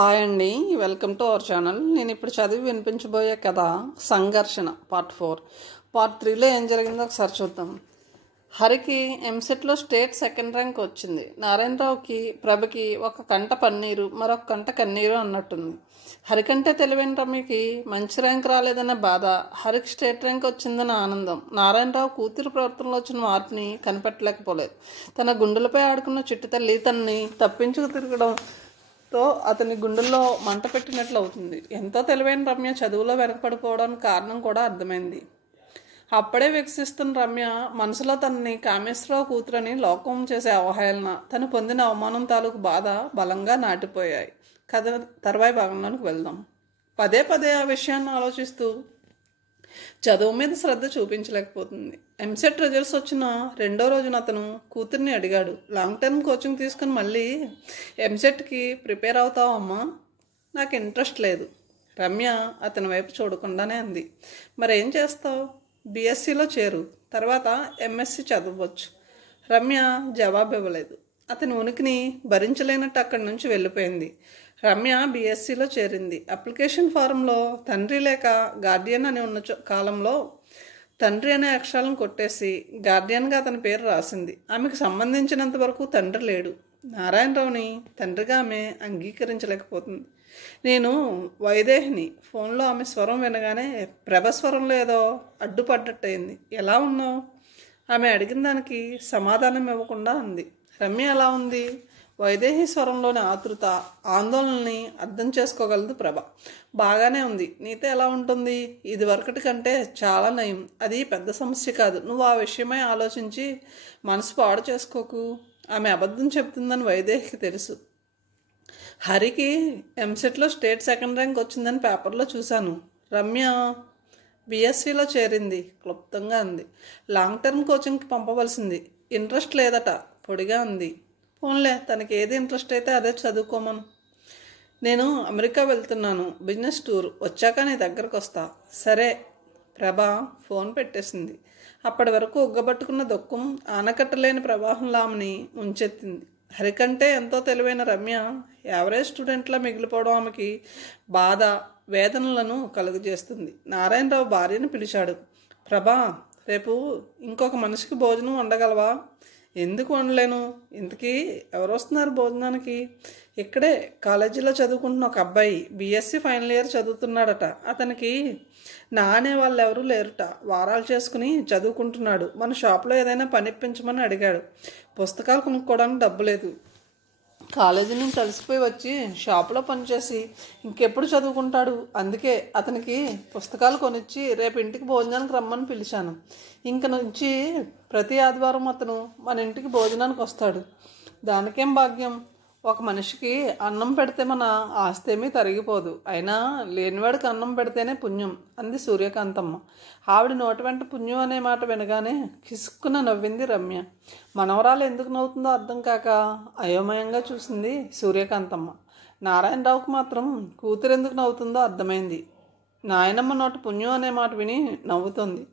Hi అండి, welcome to our channel. నేను ఇప్పుడు చదివి వినిపించబోయే కథ సంఘర్షణ పార్ట్ 4. పార్ట్ 3లో ఏం జరిగిందో ఒకసారి చూద్దాం. హరికి ఎంసెట్లో స్టేట్ సెకండ్ ర్యాంక్ వచ్చింది. నారాయణరావుకి ప్రభకి ఒక కంట పన్నీరు, మరొక కంట కన్నీరు అన్నట్టుంది. హరికంటే తెలివైన రమ్యకి మంచి ర్యాంక్ రాలేదనే బాధ, హరికి స్టేట్ ర్యాంక్ వచ్చిందన్న ఆనందం. నారాయణరావు కూతురు ప్రవర్తనలో వచ్చిన మార్పుని కనిపెట్టలేకపోలేదు. తన గుండెలపై ఆడుకున్న చిట్టి తల్లి తనని తప్పించుకు తిరగడంతో అతని గుండెల్లో మంట పెట్టినట్లు అవుతుంది. ఎంతో తెలివైన రమ్య చదువులో వెనకపడిపోవడానికి కారణం కూడా అర్థమైంది. అప్పుడే వికసిస్తున్న రమ్య మనసులో తనని కామేశ్వరరావు కూతురని లోకం చేసే అవహేళన, తను పొందిన అవమానం తాలూకు బాధ బలంగా నాటిపోయాయి. కథ తర్వాయి భాగంలోనికి వెళ్దాం. పదే పదే ఆ విషయాన్ని ఆలోచిస్తూ చదువు మీద శ్రద్ధ చూపించలేకపోతుంది. ఎంసెట్ రిజల్ట్స్ వచ్చిన రెండో రోజున అతను కూతుర్ని అడిగాడు, లాంగ్ టర్మ్ కోచింగ్ తీసుకుని మళ్ళీ ఎంసెట్కి ప్రిపేర్ అవుతావా అమ్మా? నాకు ఇంట్రెస్ట్ లేదు. రమ్య అతని వైపు చూడకుండానే అంది. మరేం చేస్తావు? బీఎస్సీలో చేరు, తర్వాత ఎంఎస్సీ చదవచ్చు. రమ్య జవాబు ఇవ్వలేదు. అతని ఉనికిని భరించలేనట్టు అక్కడి నుంచి వెళ్ళిపోయింది. రమ్య బీఎస్సీలో చేరింది. అప్లికేషన్ ఫారంలో తండ్రి లేక గార్డియన్ అని ఉన్న కాలంలో తండ్రి అనే అక్షరాలను కొట్టేసి గార్డియన్గా అతని పేరు రాసింది. ఆమెకు సంబంధించినంత వరకు తండ్రి లేడు. నారాయణరావుని తండ్రిగా ఆమె అంగీకరించలేకపోతుంది. నేను వైదేహిని. ఫోన్లో ఆమె స్వరం వినగానే ప్రభస్వరంలో ఏదో అడ్డుపడ్డట్టయింది. ఎలా ఉన్నావు? ఆమె అడిగిన దానికి సమాధానం ఇవ్వకుండా ఉంది. రమ్య ఎలా ఉంది? వైదేహి స్వరంలోని ఆతృత, ఆందోళనని అర్థం చేసుకోగలదు ప్రభ. బాగానే ఉంది. నీతో ఎలా ఉంటుంది? ఇది వరకటి కంటే చాలా నయం. అది పెద్ద సమస్య కాదు. నువ్వు ఆ విషయమై ఆలోచించి మనసు పాడు చేసుకోకు. ఆమె అబద్ధం చెప్తుందని వైదేహికి తెలుసు. హరికి ఎంసెట్లో స్టేట్ సెకండ్ ర్యాంక్ వచ్చిందని పేపర్లో చూశాను. రమ్య బీఎస్సీలో చేరింది క్లుప్తంగా అంది. లాంగ్ టర్మ్ కోచింగ్కి పంపవలసింది. ఇంట్రెస్ట్ లేదట పొడిగా అంది. ఫోన్లే, తనకి ఏది ఇంట్రెస్ట్ అయితే అదే చదువుకోమను. నేను అమెరికా వెళ్తున్నాను, బిజినెస్ టూర్. వచ్చాక నీ దగ్గరకు వస్తా. సరే. ప్రభ ఫోన్ పెట్టేసింది. అప్పటి వరకు ఉగ్గబట్టుకున్న దుఃఖం ఆనకట్టలేని ప్రవాహంలో ఆమెని ముంచెత్తింది. హరికంటే ఎంతో తెలివైన రమ్య యావరేజ్ స్టూడెంట్లా మిగిలిపోవడం ఆమెకి బాధ, వేదనలను కలుగజేస్తుంది. నారాయణరావు భార్యను పిలిచాడు. ప్రభా, రేపు ఇంకొక మనిషికి భోజనం వండగలవా? ఎందుకు వండలేను? ఇంతకీ ఎవరు వస్తున్నారు భోజనానికి? ఇక్కడే కాలేజీలో చదువుకుంటున్న ఒక అబ్బాయి బీఎస్సీ ఫైనల్ ఇయర్ చదువుతున్నాడట. అతనికి నా అనే వాళ్ళు ఎవరూ లేరుట. వారాలు చేసుకుని చదువుకుంటున్నాడు. మన షాప్లో ఏదైనా పని ఇప్పించమని అడిగాడు. పుస్తకాలు కొనుక్కోవడానికి డబ్బు లేదు. కాలేజీ నుంచి అలసిపోయి వచ్చి షాపులో పనిచేసి ఇంకెప్పుడు చదువుకుంటాడు? అందుకే అతనికి పుస్తకాలు కొనిచ్చి రేపు ఇంటికి భోజనానికి రమ్మని పిలిచాను. ఇంక నుంచి ప్రతి ఆదివారం అతను మన ఇంటికి భోజనానికి వస్తాడు. దానికేం భాగ్యం? ఒక మనిషికి అన్నం పెడితే మన ఆస్తేమీ తరిగిపోదు. అయినా లేనివాడికి అన్నం పెడితేనే పుణ్యం అంది సూర్యకాంతమ్మ. ఆవిడ నోటి వెంట పుణ్యం అనే మాట వినగానే కిసుక్కున నవ్వింది రమ్య. మనవరాలు ఎందుకు నవ్వుతుందో అర్థం కాక అయోమయంగా చూసింది సూర్యకాంతమ్మ. నారాయణరావుకు మాత్రం కూతురు ఎందుకు నవ్వుతుందో అర్థమైంది. నాయనమ్మ నోటి పుణ్యం అనే మాట విని నవ్వుతోంది.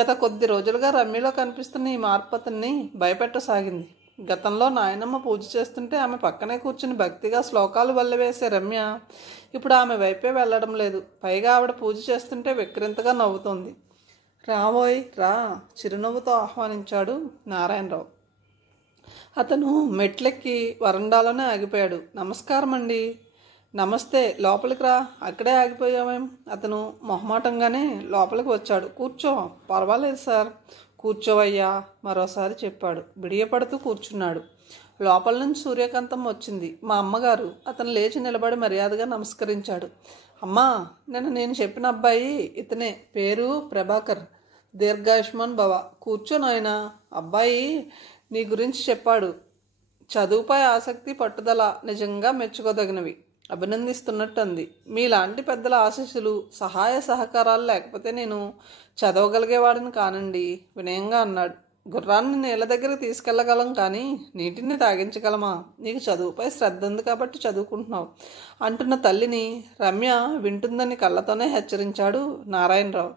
గత కొద్ది రోజులుగా రమ్యలో కనిపిస్తున్న ఈ మార్పు అతన్ని భయపెట్టసాగింది. గతంలో నాయనమ్మ పూజ చేస్తుంటే ఆమె పక్కనే కూర్చుని భక్తిగా శ్లోకాలు వల్లవేసే రమ్య ఇప్పుడు ఆమె వైపే వెళ్ళడం లేదు. పైగా ఆవిడ పూజ చేస్తుంటే విక్రింతగా నవ్వుతోంది. రావోయ్ రా, చిరునవ్వుతో ఆహ్వానించాడు నారాయణరావు. అతను మెట్లెక్కి వరండాలోనే ఆగిపోయాడు. నమస్కారం అండి. నమస్తే, లోపలికి రా. అక్కడే ఆగిపోయావేం? అతను మొహమాటంగానే లోపలికి వచ్చాడు. కూర్చో. పర్వాలేదు సార్. కూర్చోవయ్యా, మరోసారి చెప్పాడు. బిడియపడుతూ కూర్చున్నాడు. లోపల నుంచి సూర్యకాంతమ్మ వచ్చింది. మా అమ్మగారు. అతను లేచి నిలబడి మర్యాదగా నమస్కరించాడు. అమ్మా, నేను చెప్పిన అబ్బాయి ఇతనే. పేరు ప్రభాకర్. దీర్ఘాయుష్మాన్ భవ. కూర్చో నాయనా. అబ్బాయి నీ గురించి చెప్పాడు. చదువుపై ఆసక్తి, పట్టుదల నిజంగా మెచ్చుకోదగినవి. అభినందిస్తున్నట్టు అంది. మీలాంటి పెద్దల ఆశీస్సులు, సహాయ సహకారాలు లేకపోతే నేను చదవగలిగేవాడిని కానండి వినయంగా అన్నాడు. గుర్రాన్ని నీళ్ళ దగ్గరికి తీసుకెళ్ళగలం కానీ నీటిని తాగించగలమా? నీకు చదువుపై శ్రద్ధ ఉంది కాబట్టి చదువుకుంటున్నావు అంటున్న తల్లిని రమ్య వింటుందని కళ్ళతోనే హెచ్చరించాడు నారాయణరావు.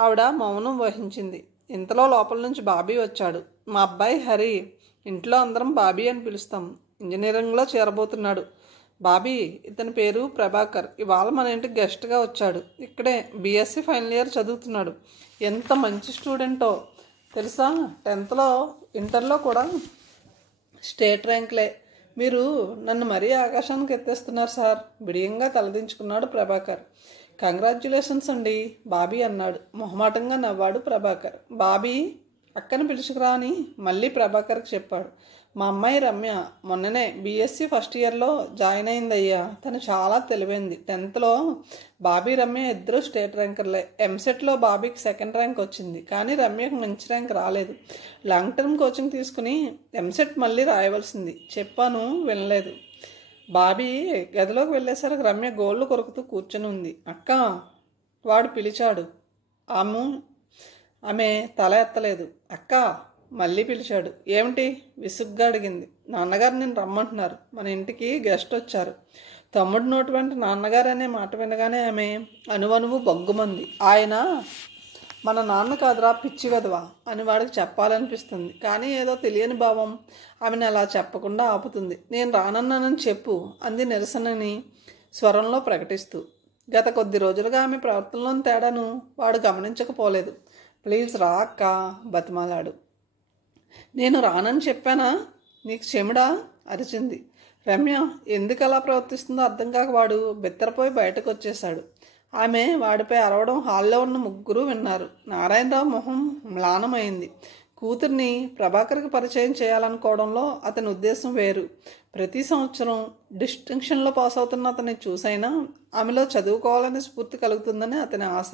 ఆవిడ మౌనం వహించింది. ఇంతలో లోపల నుంచి బాబీ వచ్చాడు. మా అబ్బాయి హరి. ఇంట్లో అందరం బాబీ అని పిలుస్తాం. ఇంజనీరింగ్లో చేరబోతున్నాడు. బాబీ, ఇతని పేరు ప్రభాకర్. ఇవాళ మన ఇంటికి గెస్ట్గా వచ్చాడు. ఇక్కడే బీఎస్సీ ఫైనల్ ఇయర్ చదువుతున్నాడు. ఎంత మంచి స్టూడెంటో తెలుసా. 10th ఇంటర్లో కూడా స్టేట్ ర్యాంక్లే. మీరు నన్ను మరీ ఆకాశానికి ఎత్తేస్తున్నారు సార్. బిడియంగా తలదించుకున్నాడు ప్రభాకర్. కంగ్రాచ్యులేషన్స్ అండి బాబీ అన్నాడు. మొహమాటంగా నవ్వాడు ప్రభాకర్. బాబీ, అక్కని పిలుచుకురా అని మళ్ళీ ప్రభాకర్కి చెప్పాడు. మా అమ్మాయి రమ్య మొన్ననే బీఎస్సీ ఫస్ట్ ఇయర్లో జాయిన్ అయిందయ్యా. తను చాలా తెలివైంది. 10th బాబీ రమ్య ఇద్దరు స్టేట్ ర్యాంకర్లే. ఎంసెట్లో బాబీకి 2nd ర్యాంక్ వచ్చింది, కానీ రమ్యకు మంచి ర్యాంక్ రాలేదు. లాంగ్ టర్మ్ కోచింగ్ తీసుకుని ఎంసెట్ మళ్ళీ రాయవలసింది. చెప్పాను, వినలేదు. బాబీ గదిలోకి వెళ్ళేసరికి రమ్య గోళ్ళు కొరుకుతూ కూర్చొని ఉంది. అక్క, వాడు పిలిచాడు. ఆమె తల ఎత్తలేదు. అక్క మళ్ళీ పిలిచాడు. ఏమిటి? విసుగ్గా అడిగింది. నాన్నగారు నేను రమ్మంటున్నారు. మన ఇంటికి గెస్ట్ వచ్చారు. తమ్ముడు నోటి వెంట నాన్నగారు అనే మాట వినగానే ఆమె అనువనువు బొగ్గుమంది. ఆయన మన నాన్న కాదురా, పిచ్చి వెధవా అని వాడికి చెప్పాలనిపిస్తుంది, కానీ ఏదో తెలియని భావం ఆమెను అలా చెప్పకుండా ఆపుతుంది. నేను రానన్నానని చెప్పు అంది నిరసనని స్వరంలో ప్రకటిస్తూ. గత కొద్ది రోజులుగా ఆమె ప్రవర్తనలోని తేడాను వాడు గమనించకపోలేదు. ప్లీజ్ రా అక్క బతిమాలాడు. నేను రానని చెప్పానా? నీకు చెముడా అరిచింది రమ్య. ఎందుకు అలా ప్రవర్తిస్తుందో అర్థం కాక వాడు బెత్తరపోయి బయటకు వచ్చేశాడు. ఆమె వాడిపై అరవడం హాల్లో ఉన్న ముగ్గురు విన్నారు. నారాయణరావు మొహం మ్లానమైంది. కూతుర్ని ప్రభాకర్కి పరిచయం చేయాలనుకోవడంలో అతని ఉద్దేశం వేరు. ప్రతి సంవత్సరం డిస్టింక్షన్లో పాస్ అవుతున్న అతన్ని చూసైనా ఆమెలో చదువుకోవాలనే స్ఫూర్తి కలుగుతుందని అతని ఆశ.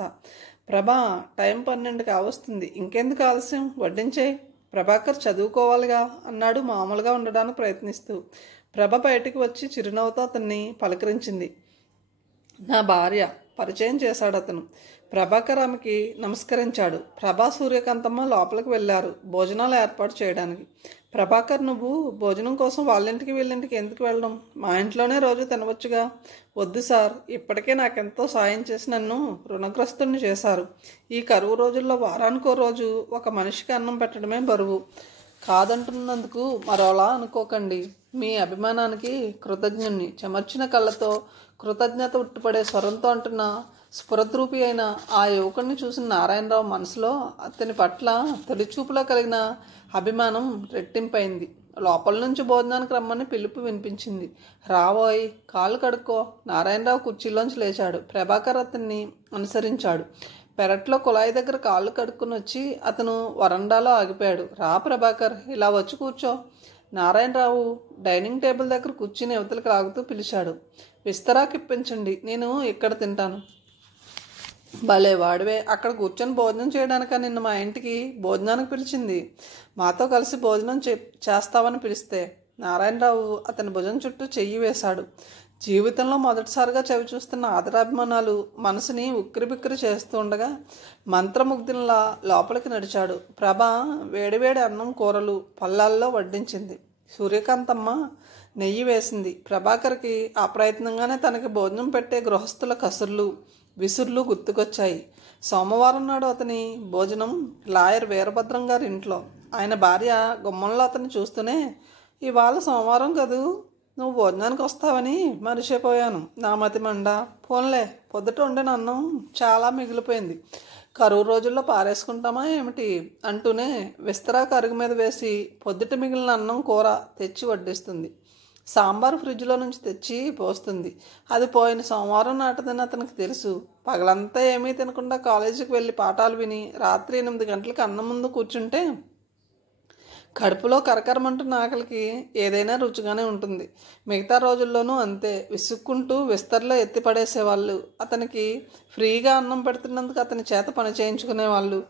ప్రభా, టైం 12 కావస్తుంది. ఇంకెందుకు ఆలస్యం, వడ్డించే. ప్రభాకర్ చదువుకోవాలిగా అన్నాడు మామూలుగా ఉండడానికి ప్రయత్నిస్తూ. ప్రభ బయటికి వచ్చి చిరునవ్వుతో అతన్ని పలకరించింది. నా భార్య పరిచయం చేశాడు అతను. ప్రభాకర్ ఆమెకి నమస్కరించాడు. ప్రభా, సూర్యకాంతమ్మ లోపలికి వెళ్ళారు భోజనాలు ఏర్పాటు చేయడానికి. ప్రభాకర్, నువ్వు భోజనం కోసం వాళ్ళింటికి వీళ్ళింటికి ఎందుకు వెళ్ళడం? మా ఇంట్లోనే రోజు తినవచ్చుగా. వద్దు సార్, ఇప్పటికే నాకెంతో సాయం చేసి నన్ను రుణగ్రస్తుని చేశారు. ఈ కరువు రోజుల్లో వారానికో రోజు ఒక మనిషికి అన్నం పెట్టడమే బరువు. కాదంటున్నందుకు మరోలా అనుకోకండి. మీ అభిమానానికి కృతజ్ఞుణ్ణి. చెమర్చిన కళ్ళతో కృతజ్ఞత ఉట్టిపడే స్వరంతో అంటున్న స్ఫురద్రూపి అయిన ఆ యువకుడిని చూసిన నారాయణరావు మనసులో అతని పట్ల తొలిచూపులో కలిగిన అభిమానం రెట్టింపైంది. లోపల నుంచి భోజనానికి రమ్మని పిలుపు వినిపించింది. రావోయ్, కాళ్ళు కడుక్కో. నారాయణరావు కుర్చీలోంచి లేచాడు. ప్రభాకర్ అతన్ని అనుసరించాడు. పెరట్లో కుళాయి దగ్గర కాళ్ళు కడుక్కుని వచ్చి అతను వరండాలో ఆగిపోయాడు. రా ప్రభాకర్, ఇలా వచ్చి కూర్చో. నారాయణరావు డైనింగ్ టేబుల్ దగ్గర కూర్చుని యువతలకు లాగుతూ పిలిచాడు. విస్తరాకి ఇప్పించండి, నేను ఇక్కడ తింటాను. భలే వాడివే, అక్కడ కూర్చొని భోజనం చేయడానిక నిన్ను మా ఇంటికి భోజనానికి పిలిచింది? మాతో కలిసి భోజనం చేస్తావని పిలిస్తే. నారాయణరావు అతని భుజం చుట్టూ చెయ్యి వేశాడు. జీవితంలో మొదటిసారిగా చవి చూస్తున్న ఆదరాభిమానాలు మనసుని ఉక్కిరిబిక్కిరి చేస్తూ ఉండగా మంత్రముగ్ధుల్లా లోపలికి నడిచాడు. ప్రభ వేడివేడి అన్నం కూరలు పళ్ళాల్లో వడ్డించింది. సూర్యకాంతమ్మ నెయ్యి వేసింది. ప్రభాకర్కి అప్రయత్నంగానే తనకి భోజనం పెట్టే గృహస్థుల కసుర్లు విసుర్లు గుర్తుకొచ్చాయి. సోమవారం నాడు అతని భోజనం లాయర్ వీరభద్రం గారి ఇంట్లో. ఆయన భార్య గుమ్మంలో అతన్ని చూస్తూనే, ఇవాళ సోమవారం కదూ, నువ్వు భోజనానికి వస్తావని మరిచిపోయాను. నా మతి మండ. పోన్లే, పొద్దుట వండిన అన్నం చాలా మిగిలిపోయింది. కరువు రోజుల్లో పారేసుకుంటామా ఏమిటి అంటూనే విస్తరాకు అరుగు మీద వేసి పొద్దుట మిగిలిన అన్నం కూర తెచ్చి వడ్డిస్తుంది. సాంబార్ ఫ్రిడ్జ్లో నుంచి తెచ్చి పోస్తుంది. అది పోయిన సోమవారం నాటిదని అతనికి తెలుసు. పగలంతా ఏమీ తినకుండా కాలేజీకి వెళ్ళి పాఠాలు విని రాత్రి 8 గంటలకు అన్నం ముందు కూర్చుంటే కడుపులో కరకరమంటున్న ఆకలికి ఏదైనా రుచిగానే ఉంటుంది. మిగతా రోజుల్లోనూ అంతే. విసుక్కుంటూ విస్తర్లో ఎత్తిపడేసేవాళ్ళు. అతనికి ఫ్రీగా అన్నం పెడుతున్నందుకు అతని చేత పని చేయించుకునేవాళ్ళు.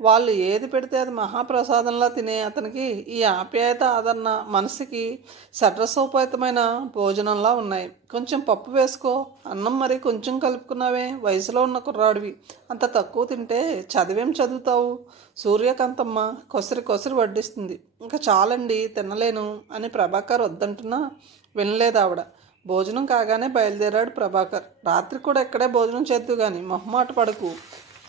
వాళ్ళు ఏది పెడితే అది మహాప్రసాదంలా తినే అతనికి ఈ ఆప్యాయత ఆదరణ మనసుకి సడ్రసోపేతమైన భోజనంలా ఉన్నాయి. కొంచెం పప్పు వేసుకో, అన్నం మరి కొంచెం కలుపుకున్నావే, వయసులో ఉన్న కుర్రాడివి, అంత తక్కువ తింటే చదివేం చదువుతావు? సూర్యకాంతమ్మ కొసరి కొసరి వడ్డిస్తుంది. ఇంకా చాలండి, తినలేను అని ప్రభాకర్ వద్దంటున్నా వినలేదు ఆవిడ. భోజనం కాగానే బయలుదేరాడు ప్రభాకర్. రాత్రి కూడా ఇక్కడే భోజనం చేద్దు కానీ మొహమాట పడకు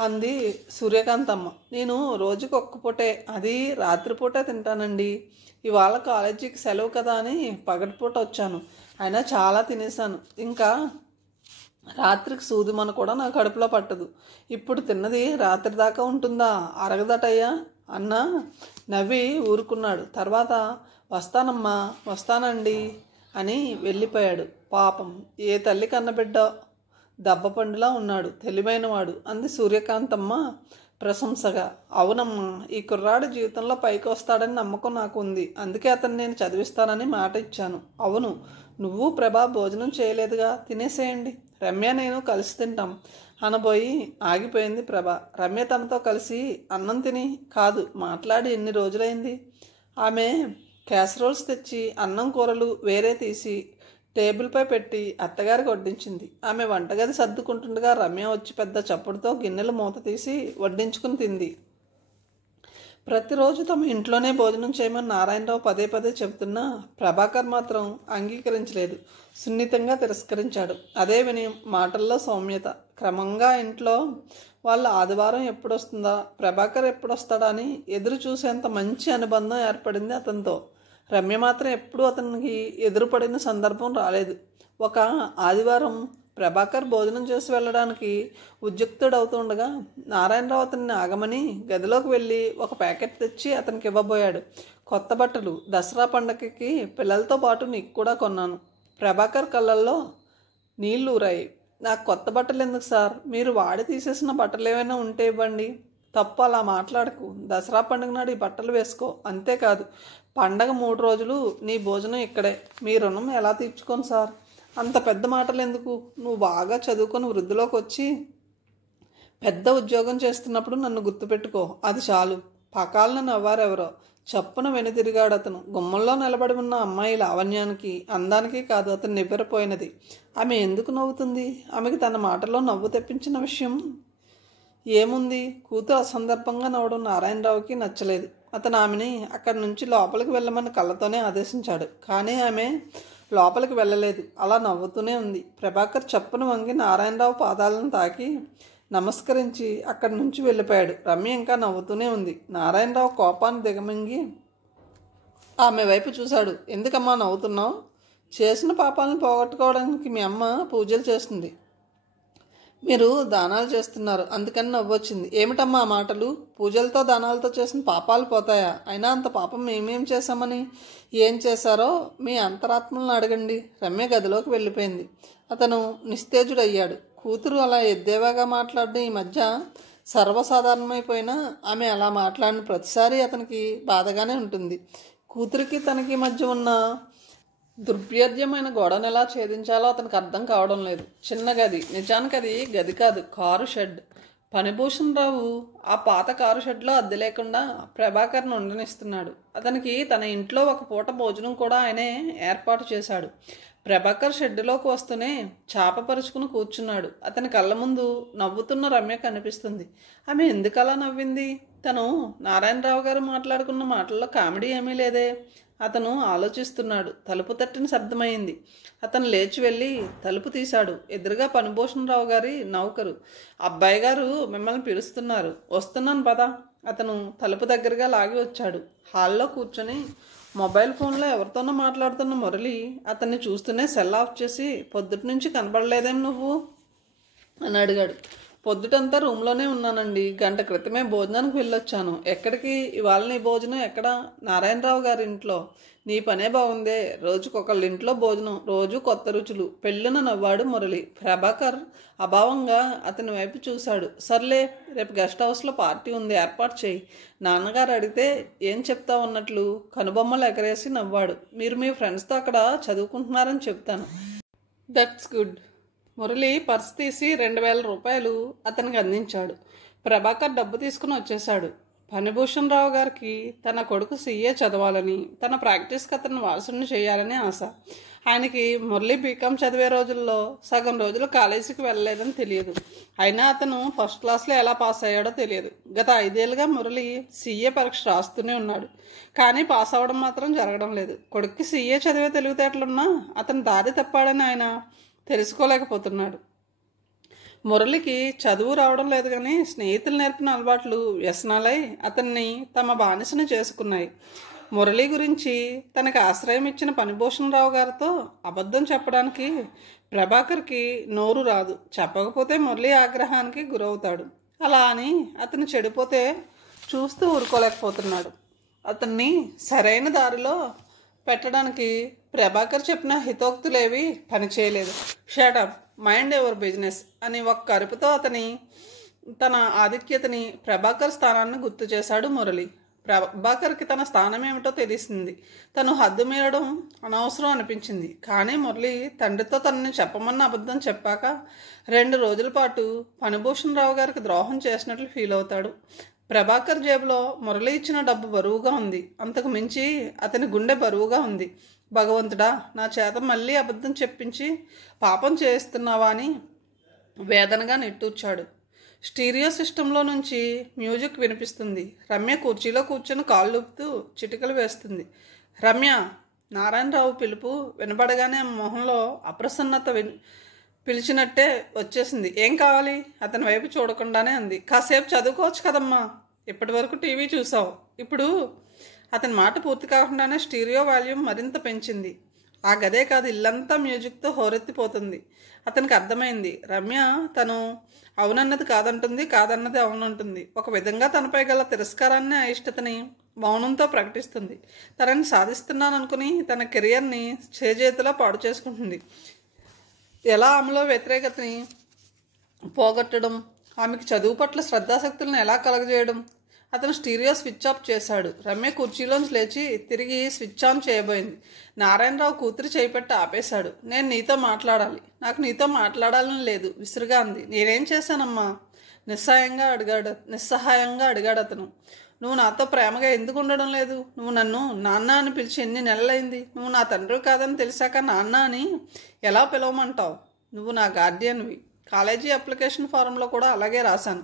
అంది సూర్యకాంతమ్మ. నేను రోజుకి ఒక్క పూటే, అది రాత్రిపూటే తింటానండి. ఇవాళ కాలేజీకి సెలవు కదా అని పగటిపూట వచ్చాను. అయినా చాలా తినేసాను. ఇంకా రాత్రికి సూదిమన కూడా నా కడుపులో పట్టదు. ఇప్పుడు తిన్నది రాత్రి దాకా ఉంటుందా? అరగదటయ్యా అన్న నవ్వి ఊరుకున్నాడు. తర్వాత వస్తానమ్మా, వస్తానండి అని వెళ్ళిపోయాడు. పాపం, ఏ తల్లి కన్నబిడ్డ దెబ్బపండులా ఉన్నాడు, తెలివైనవాడు అంది సూర్యకాంతమ్మ ప్రశంసగా. అవునమ్మా, ఈ కుర్రాడు జీవితంలో పైకి వస్తాడని నమ్మకం నాకు ఉంది. అందుకే అతన్ని నేను చదివిస్తానని మాట ఇచ్చాను. అవును, నువ్వు ప్రభా భోజనం చేయలేదుగా, తినేసేయండి, రమ్య నేను కలిసి తింటాం అనబోయి ఆగిపోయింది ప్రభ. రమ్య తనతో కలిసి అన్నం తిని కాదు మాట్లాడి ఎన్ని రోజులైంది. ఆమె క్యాసరోల్స్ తెచ్చి అన్నం కూరలు వేరే తీసి టేబుల్పై పెట్టి అత్తగారికి వడ్డించింది. ఆమె వంటగది సర్దుకుంటుండగా రమ్య వచ్చి పెద్ద చప్పుడుతో గిన్నెలు మూత తీసి వడ్డించుకుని తింది. ప్రతిరోజు తమ ఇంట్లోనే భోజనం చేయమని నారాయణరావు పదే పదే చెబుతున్నా ప్రభాకర్ మాత్రం అంగీకరించలేదు. సున్నితంగా తిరస్కరించాడు. అదే వినయం, మాటల్లో సౌమ్యత. క్రమంగా ఇంట్లో వాళ్ళ ఆదివారం ఎప్పుడొస్తుందా, ప్రభాకర్ ఎప్పుడొస్తాడా అని ఎదురు చూసేంత మంచి అనుబంధం ఏర్పడింది అతనితో. రమ్య మాత్రం ఎప్పుడూ అతనికి ఎదురుపడిన సందర్భం రాలేదు. ఒక ఆదివారం ప్రభాకర్ భోజనం చేసి వెళ్ళడానికి ఉద్యుక్తుడవుతుండగా నారాయణరావు అతన్ని ఆగమని గదిలోకి వెళ్ళి ఒక ప్యాకెట్ తెచ్చి అతనికి ఇవ్వబోయాడు. కొత్త బట్టలు, దసరా పండగకి పిల్లలతో పాటు నీకు కూడా కొన్నాను. ప్రభాకర్ కళ్ళల్లో నీళ్లు ఊరాయి. నాకు కొత్త బట్టలు ఎందుకు సార్, మీరు వాడి తీసేసిన బట్టలు ఏమైనా ఉంటే ఇవ్వండి. తప్పు, అలా మాట్లాడకు. దసరా పండుగ నాడు ఈ బట్టలు వేసుకో. అంతేకాదు, పండగ 3 రోజులు నీ భోజనం ఇక్కడే. మీ రుణం ఎలా తీర్చుకోను సార్? అంత పెద్ద మాటలు ఎందుకు? నువ్వు బాగా చదువుకొని వృద్ధిలోకి వచ్చి పెద్ద ఉద్యోగం చేస్తున్నప్పుడు నన్ను గుర్తుపెట్టుకో, అది చాలు. పకాలను నవ్వారెవరో. చప్పున వెనుతిరిగాడు అతను. గుమ్మంలో నిలబడి ఉన్న అమ్మాయి లావణ్యానికి, అందానికి కాదు, అతను నివ్వెరపోయినది. ఆమె ఎందుకు నవ్వుతుంది? ఆమెకి తన మాటలో నవ్వు తెప్పించిన విషయం ఏముంది? కూతురు అసందర్భంగా నవ్వడం నారాయణరావుకి నచ్చలేదు. అతను ఆమెని అక్కడి నుంచి లోపలికి వెళ్ళమని కళ్ళతోనే ఆదేశించాడు. కానీ ఆమె లోపలికి వెళ్ళలేదు. అలా నవ్వుతూనే ఉంది. ప్రభాకర్ చప్పున వంగి నారాయణరావు పాదాలను తాకి నమస్కరించి అక్కడి నుంచి వెళ్ళిపోయాడు. రమ్య ఇంకా నవ్వుతూనే ఉంది. నారాయణరావు కోపాన్ని దిగమింగి ఆమె వైపు చూశాడు. ఎందుకమ్మా నవ్వుతున్నావు? చేసిన పాపాలను పోగొట్టుకోవడానికి మీ అమ్మ పూజలు చేస్తుంది, మీరు దానాలు చేస్తున్నారు, అందుకని నవ్వొచ్చింది. ఏమిటమ్మా ఆ మాటలు? పూజలతో దానాలతో చేసిన పాపాలు పోతాయా? అయినా అంత పాపం మేమేం చేశామని? ఏం చేశారో మీ అంతరాత్మలను అడగండి. రమ్య గదిలోకి వెళ్ళిపోయింది. అతను నిస్తేజుడయ్యాడు. కూతురు అలా ఎద్దేవాగా మాట్లాడడం ఈ మధ్య సర్వసాధారణమైపోయినా ఆమె అలా మాట్లాడిన ప్రతిసారి అతనికి బాధగానే ఉంటుంది. కూతురికి తనకి మధ్య ఉన్న దుర్భేద్యమైన గోడను ఎలా ఛేదించాలో అతనికి అర్థం కావడం లేదు. చిన్న గది, నిజానికి అది గది కాదు, కారు షెడ్. ఫణిభూషణ్ రావు ఆ పాత కారు షెడ్లో అద్దె లేకుండా ప్రభాకర్ను ఉండనిస్తున్నాడు. అతనికి తన ఇంట్లో ఒక పూట భోజనం కూడా ఆయనే ఏర్పాటు చేశాడు. ప్రభాకర్ షెడ్డులోకి వస్తూనే చాపపరుచుకుని కూర్చున్నాడు. అతని కళ్ళ ముందు నవ్వుతున్న రమ్య కనిపిస్తుంది. ఆమె ఎందుకలా నవ్వింది? తను నారాయణరావు గారు మాట్లాడుకున్న మాటల్లో కామెడీ ఏమీ లేదే. అతను ఆలోచిస్తున్నాడు. తలుపు తట్టిన శబ్దమైంది. అతను లేచి వెళ్ళి తలుపు తీశాడు. ఎదురుగా ఫణిభూషణ్ రావు గారి నౌకరు. అబ్బాయి గారు మిమ్మల్ని పిలుస్తున్నారు, వస్తున్నాను పద. అతను తలుపు దగ్గరగా లాగి వచ్చాడు. హాల్లో కూర్చొని మొబైల్ ఫోన్లో ఎవరితోనో మాట్లాడుతున్న మురళి అతన్ని చూస్తూనే సెల్ ఆఫ్ చేసి, పొద్దుటి నుంచి కనబడలేదేం నువ్వు అని అడిగాడు. పొద్దుటంతా రూమ్లోనే ఉన్నానండి. గంట క్రితమే భోజనానికి వెళ్ళొచ్చాను. ఎక్కడికి? ఇవాళ నీ భోజనం ఎక్కడ? నారాయణరావు గారి ఇంట్లో. నీ పనే బాగుందే, రోజుకొకళ్ళ ఇంట్లో భోజనం, రోజు కొత్త రుచులు. పెళ్ళున నవ్వాడు మురళి. ప్రభాకర్ అభావంగా అతని వైపు చూశాడు. సర్లే, రేపు గెస్ట్ హౌస్లో పార్టీ ఉంది, ఏర్పాటు చేయి. నాన్నగారు అడిగితే ఏం చెప్తావు అన్నట్లు కనుబొమ్మలు ఎగరేసి నవ్వాడు. మీరు మీ ఫ్రెండ్స్తో అక్కడ చదువుకుంటున్నారని చెప్తాను. That's good. మురళి పర్స్ తీసి 2000 రూపాయలు అతనికి అందించాడు. ప్రభాకర్ డబ్బు తీసుకుని వచ్చేశాడు. ఫణిభూషణ్ రావు గారికి తన కొడుకు CA చదవాలని, తన ప్రాక్టీస్కి అతను వారసుని చేయాలని ఆశ. ఆయనకి మురళి బీకాం చదివే రోజుల్లో సగం రోజులు కాలేజీకి వెళ్ళలేదని తెలియదు. అయినా అతను ఫస్ట్ క్లాస్లో ఎలా పాస్ అయ్యాడో తెలియదు. గత 5 ఏళ్ళుగా మురళి CA పరీక్ష రాస్తూనే ఉన్నాడు. కానీ పాస్ అవ్వడం మాత్రం జరగడం లేదు. కొడుక్కి CA చదివే తెలివితేటలున్నా అతను దారి తప్పాడని ఆయన తెలుసుకోలేకపోతున్నాడు. మురళికి చదువు రావడం లేదు, కానీ స్నేహితులు నేర్పిన అలవాట్లు వ్యసనాలై అతన్ని తమ బానిసని చేసుకున్నాయి. మురళి గురించి తనకు ఆశ్రయం ఇచ్చిన ఫణిభూషణ్ రావు గారితో అబద్ధం చెప్పడానికి ప్రభాకర్కి నోరు రాదు. చెప్పకపోతే మురళి ఆగ్రహానికి గురవుతాడు. అలా అని అతను చెడిపోతే చూస్తూ ఊరుకోలేకపోతున్నాడు. అతన్ని సరైన దారిలో పెట్టడానికి ప్రభాకర్ చెప్పిన హితోక్తులేవి పనిచేయలేదు. షటప్, మైండ్ ఎవర్ బిజినెస్ అని ఒక్క అరుపుతో తన ఆధిక్యతని ప్రభాకర్ స్థానాన్ని గుర్తు చేశాడు మురళి. ప్రభాకర్కి తన స్థానం ఏమిటో తెలిసింది. తను హద్దు మీరడం అనవసరం అనిపించింది. కానీ మురళి తండ్రితో తనని చెప్పమన్న అబద్ధం చెప్పాక 2 రోజుల పాటు ఫణిభూషణ్ రావు గారికి ద్రోహం చేసినట్లు ఫీల్ అవుతాడు. ప్రభాకర్ జేబులో మురళి ఇచ్చిన డబ్బు బరువుగా ఉంది. అంతకు మించి అతని గుండె బరువుగా ఉంది. భగవంతుడా, నా చేత మళ్ళీ అబద్ధం చెప్పించి పాపం చేస్తున్నావా అని వేదనగా నిట్టూర్చాడు. స్టీరియో సిస్టంలో నుంచి మ్యూజిక్ వినిపిస్తుంది. రమ్య కుర్చీలో కూర్చొని కాళ్ళు ఊపుతూ చిటికలు వేస్తుంది. రమ్య! నారాయణరావు పిలుపు వినపడగానే మొహంలో అప్రసన్నత పిలిచినట్టే వచ్చేసింది. ఏం కావాలి? అతని వైపు చూడకుండానే అంది. కాసేపు చదువుకోవచ్చు కదమ్మా, ఇప్పటి వరకు టీవీ చూసావు. ఇప్పుడు అతని మాట పూర్తి కాకుండానే స్టీరియో వాల్యూమ్ మరింత పెంచింది. ఆ గదే కాదు, ఇల్లంతా మ్యూజిక్తో హోరెత్తిపోతుంది. అతనికి అర్థమైంది. రమ్య తను అవునన్నది కాదంటుంది, కాదన్నది అవునంటుంది. ఒక విధంగా తనపై గల తిరస్కారాన్ని, అయిష్టతని మౌనంతో ప్రకటిస్తుంది. తనని సాధిస్తున్నాననుకుని తన కెరియర్ని చేజేతిలో పాడు చేసుకుంటుంది. ఎలా ఆమెలో వ్యతిరేకతని పోగొట్టడం, ఆమెకి చదువు పట్ల శ్రద్ధాశక్తులను ఎలా కలగజేయడం. అతను స్టీరియో స్విచ్ ఆఫ్ చేశాడు. రమ్య కుర్చీలోంచి లేచి తిరిగి స్విచ్ ఆన్ చేయబోయింది. నారాయణరావు కూతురు చేయిపెట్టి ఆపేశాడు. నేను నీతో మాట్లాడాలి. నాకు నీతో మాట్లాడాలని లేదు, విసురుగా అంది. నేనేం చేశానమ్మా? నిస్సహాయంగా అడిగాడు అతను. నువ్వు నాతో ప్రేమగా ఎందుకు ఉండడం లేదు? నువ్వు నన్ను నాన్న అని పిలిచి ఎన్ని నెలలైంది? నువ్వు నా తండ్రి కాదని తెలిసాక నాన్న అని ఎలా పిలవమంటావు? నువ్వు నా గార్డియన్వి. కాలేజీ అప్లికేషన్ ఫారంలో కూడా అలాగే రాశాను.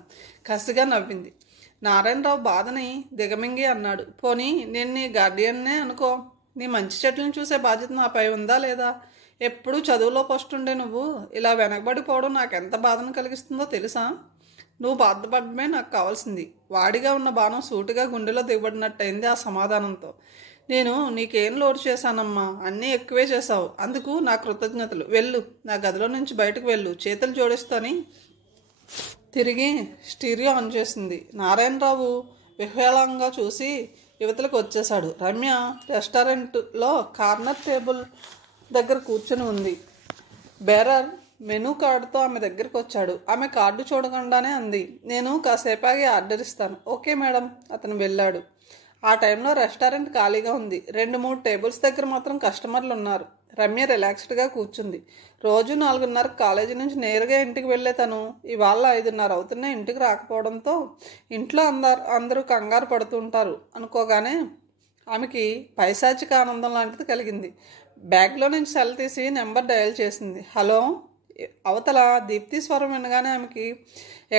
కసిగా నవ్వింది. నారాయణరావు బాధని దిగమింగి అన్నాడు. పోనీ నేను నీ గార్డియన్నే అనుకో. నీ మంచి చెట్లను చూసే బాధ్యత నాపై ఉందా లేదా? ఎప్పుడూ చదువులో ఫస్ట్ ఉండే నువ్వు ఇలా వెనకబడిపోవడం నాకు ఎంత బాధను కలిగిస్తుందో తెలుసా? నువ్వు బాధపడమే నాకు కావాల్సింది. వాడిగా ఉన్న బాణం సూటిగా గుండెలో దిగబడినట్టయింది ఆ సమాధానంతో. నేను నీకేం లోటు చేశానమ్మా? అన్నీ ఎక్కువే చేశావు. అందుకు నా కృతజ్ఞతలు. వెళ్ళు, నా గదిలో నుంచి బయటకు వెళ్ళు. చేతులు జోడిస్తూని తిరిగి స్టీరియో ఆన్ చేసింది. నారాయణరావు విహ్వలంగా చూసి యువతలకు వచ్చేశాడు. రమ్య రెస్టారెంట్లో కార్నర్ టేబుల్ దగ్గర కూర్చుని ఉంది. బేరర్ మెనూ కార్డుతో ఆమె దగ్గరికి వచ్చాడు. ఆమె కార్డు చూడకుండానే అంది, నేను కాసేపాగి ఆర్డర్ ఇస్తాను. Okay madam. అతను వెళ్ళాడు. ఆ టైంలో రెస్టారెంట్ ఖాళీగా ఉంది. 2-3 టేబుల్స్ దగ్గర మాత్రం కస్టమర్లు ఉన్నారు. రమ్య రిలాక్స్డ్గా కూర్చుంది. రోజు 4:30 కాలేజీ నుంచి నేరుగా ఇంటికి వెళ్ళే తను ఇవాళ 5:30 అవుతున్నా ఇంటికి రాకపోవడంతో ఇంట్లో అందరూ కంగారు పడుతుంటారు అనుకోగానే ఆమెకి పైశాచిక ఆనందం లాంటిది కలిగింది. బ్యాగ్లో నుంచి సెల్ తీసి నెంబర్ డయల్ చేసింది. హలో. అవతల దీప్తి స్వరం వినగానే ఆమెకి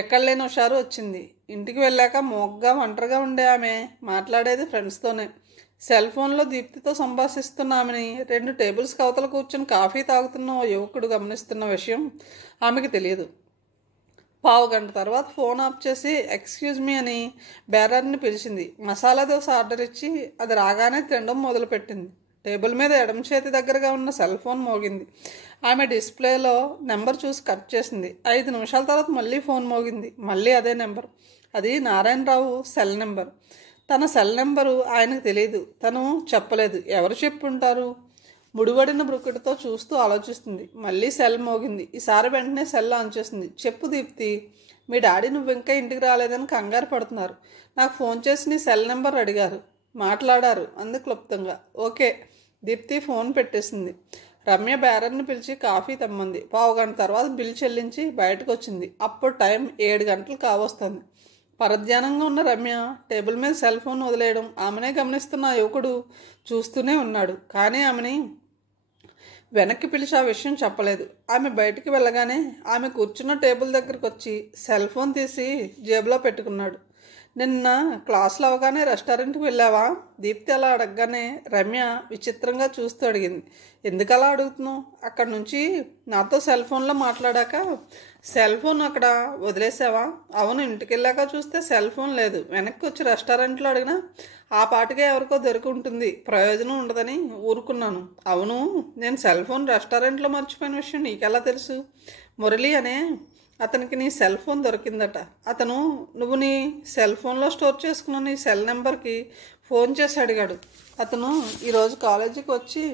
ఎక్కడ లేని హుషారు వచ్చింది. ఇంటికి వెళ్ళాక మోగ్గా ఒంటరిగా ఉండే ఆమె మాట్లాడేది ఫ్రెండ్స్తోనే. సెల్ ఫోన్లో దీప్తితో సంభాషిస్తున్న ఆమెని 2 టేబుల్స్కి అవతల కూర్చొని కాఫీ తాగుతున్న ఓ యువకుడు గమనిస్తున్న విషయం ఆమెకి తెలియదు. 15 గంట తర్వాత ఫోన్ ఆఫ్ చేసి ఎక్స్క్యూజ్ మీ అని బేరర్ని పిలిచింది. మసాలా దోశ ఆర్డర్ ఇచ్చి అది రాగానే తినడం మొదలుపెట్టింది. టేబుల్ మీద ఎడమ చేతి దగ్గరగా ఉన్న సెల్ ఫోన్ మోగింది. ఆమె డిస్ప్లేలో నెంబర్ చూసి కట్ చేసింది. 5 నిమిషాల తర్వాత మళ్ళీ ఫోన్ మోగింది. మళ్ళీ అదే నెంబర్. అది నారాయణరావు సెల్ నెంబర్. తన సెల్ నెంబరు ఆయనకు తెలియదు. తను చెప్పలేదు. ఎవరు చెప్పుంటారు? ముడివడిన బ్రుకుటితో చూస్తూ ఆలోచిస్తుంది. మళ్ళీ సెల్ మోగింది. ఈసారి వెంటనే సెల్ ఆన్ చేసింది. చెప్పు దీప్తి, మీ డాడీ నువ్వు ఇంకా ఇంటికి రాలేదని కంగారు పడుతున్నారు. నాకు ఫోన్ చేసి నీ సెల్ నెంబర్ అడిగారు. మాట్లాడారు అంది క్లుప్తంగా. ఓకే. దీప్తి ఫోన్ పెట్టేసింది. రమ్య బేరర్ని పిలిచి కాఫీ తెమ్మంది. 15 గంట తర్వాత బిల్ చెల్లించి బయటకు వచ్చింది. అప్పుడు టైం 7 గంటలు కావస్తుంది. పరధ్యానంగా ఉన్న రమ్య టేబుల్ మీద సెల్ ఫోన్ వదిలేయడం ఆమెనే గమనిస్తున్న యువకుడు చూస్తూనే ఉన్నాడు. కానీ ఆమెని వెనక్కి పిలిచి ఆ విషయం చెప్పలేదు. ఆమె బయటికి వెళ్ళగానే ఆమె కూర్చున్న టేబుల్ దగ్గరకు వచ్చి సెల్ ఫోన్ తీసి జేబులో పెట్టుకున్నాడు. నిన్న క్లాసులో అవగానే రెస్టారెంట్కి వెళ్ళావా? దీప్తి అలా అడగగానే రమ్య విచిత్రంగా చూస్తూ అడిగింది. ఎందుకు అలా అడుగుతున్నావు? అక్కడి నుంచి నాతో సెల్ ఫోన్లో మాట్లాడాక సెల్ ఫోన్ అక్కడ వదిలేసావా? అవును, ఇంటికి వెళ్ళాక చూస్తే సెల్ ఫోన్ లేదు. వెనక్కి వచ్చి రెస్టారెంట్లో అడిగినా ఆ పాటికే ఎవరికో దొరికి ఉంటుంది, ప్రయోజనం ఉండదని ఊరుకున్నాను. అవును, నేను సెల్ ఫోన్ రెస్టారెంట్లో మర్చిపోయిన విషయం నీకెలా తెలుసు? మురళి అనే అతనికి నీ సెల్ ఫోన్ దొరికిందట. అతను నువ్వు నీ సెల్ ఫోన్లో స్టోర్ చేసుకున్న నీ సెల్ నెంబర్కి ఫోన్ చేసి అడిగాడు. అతను ఈరోజు కాలేజీకి వచ్చి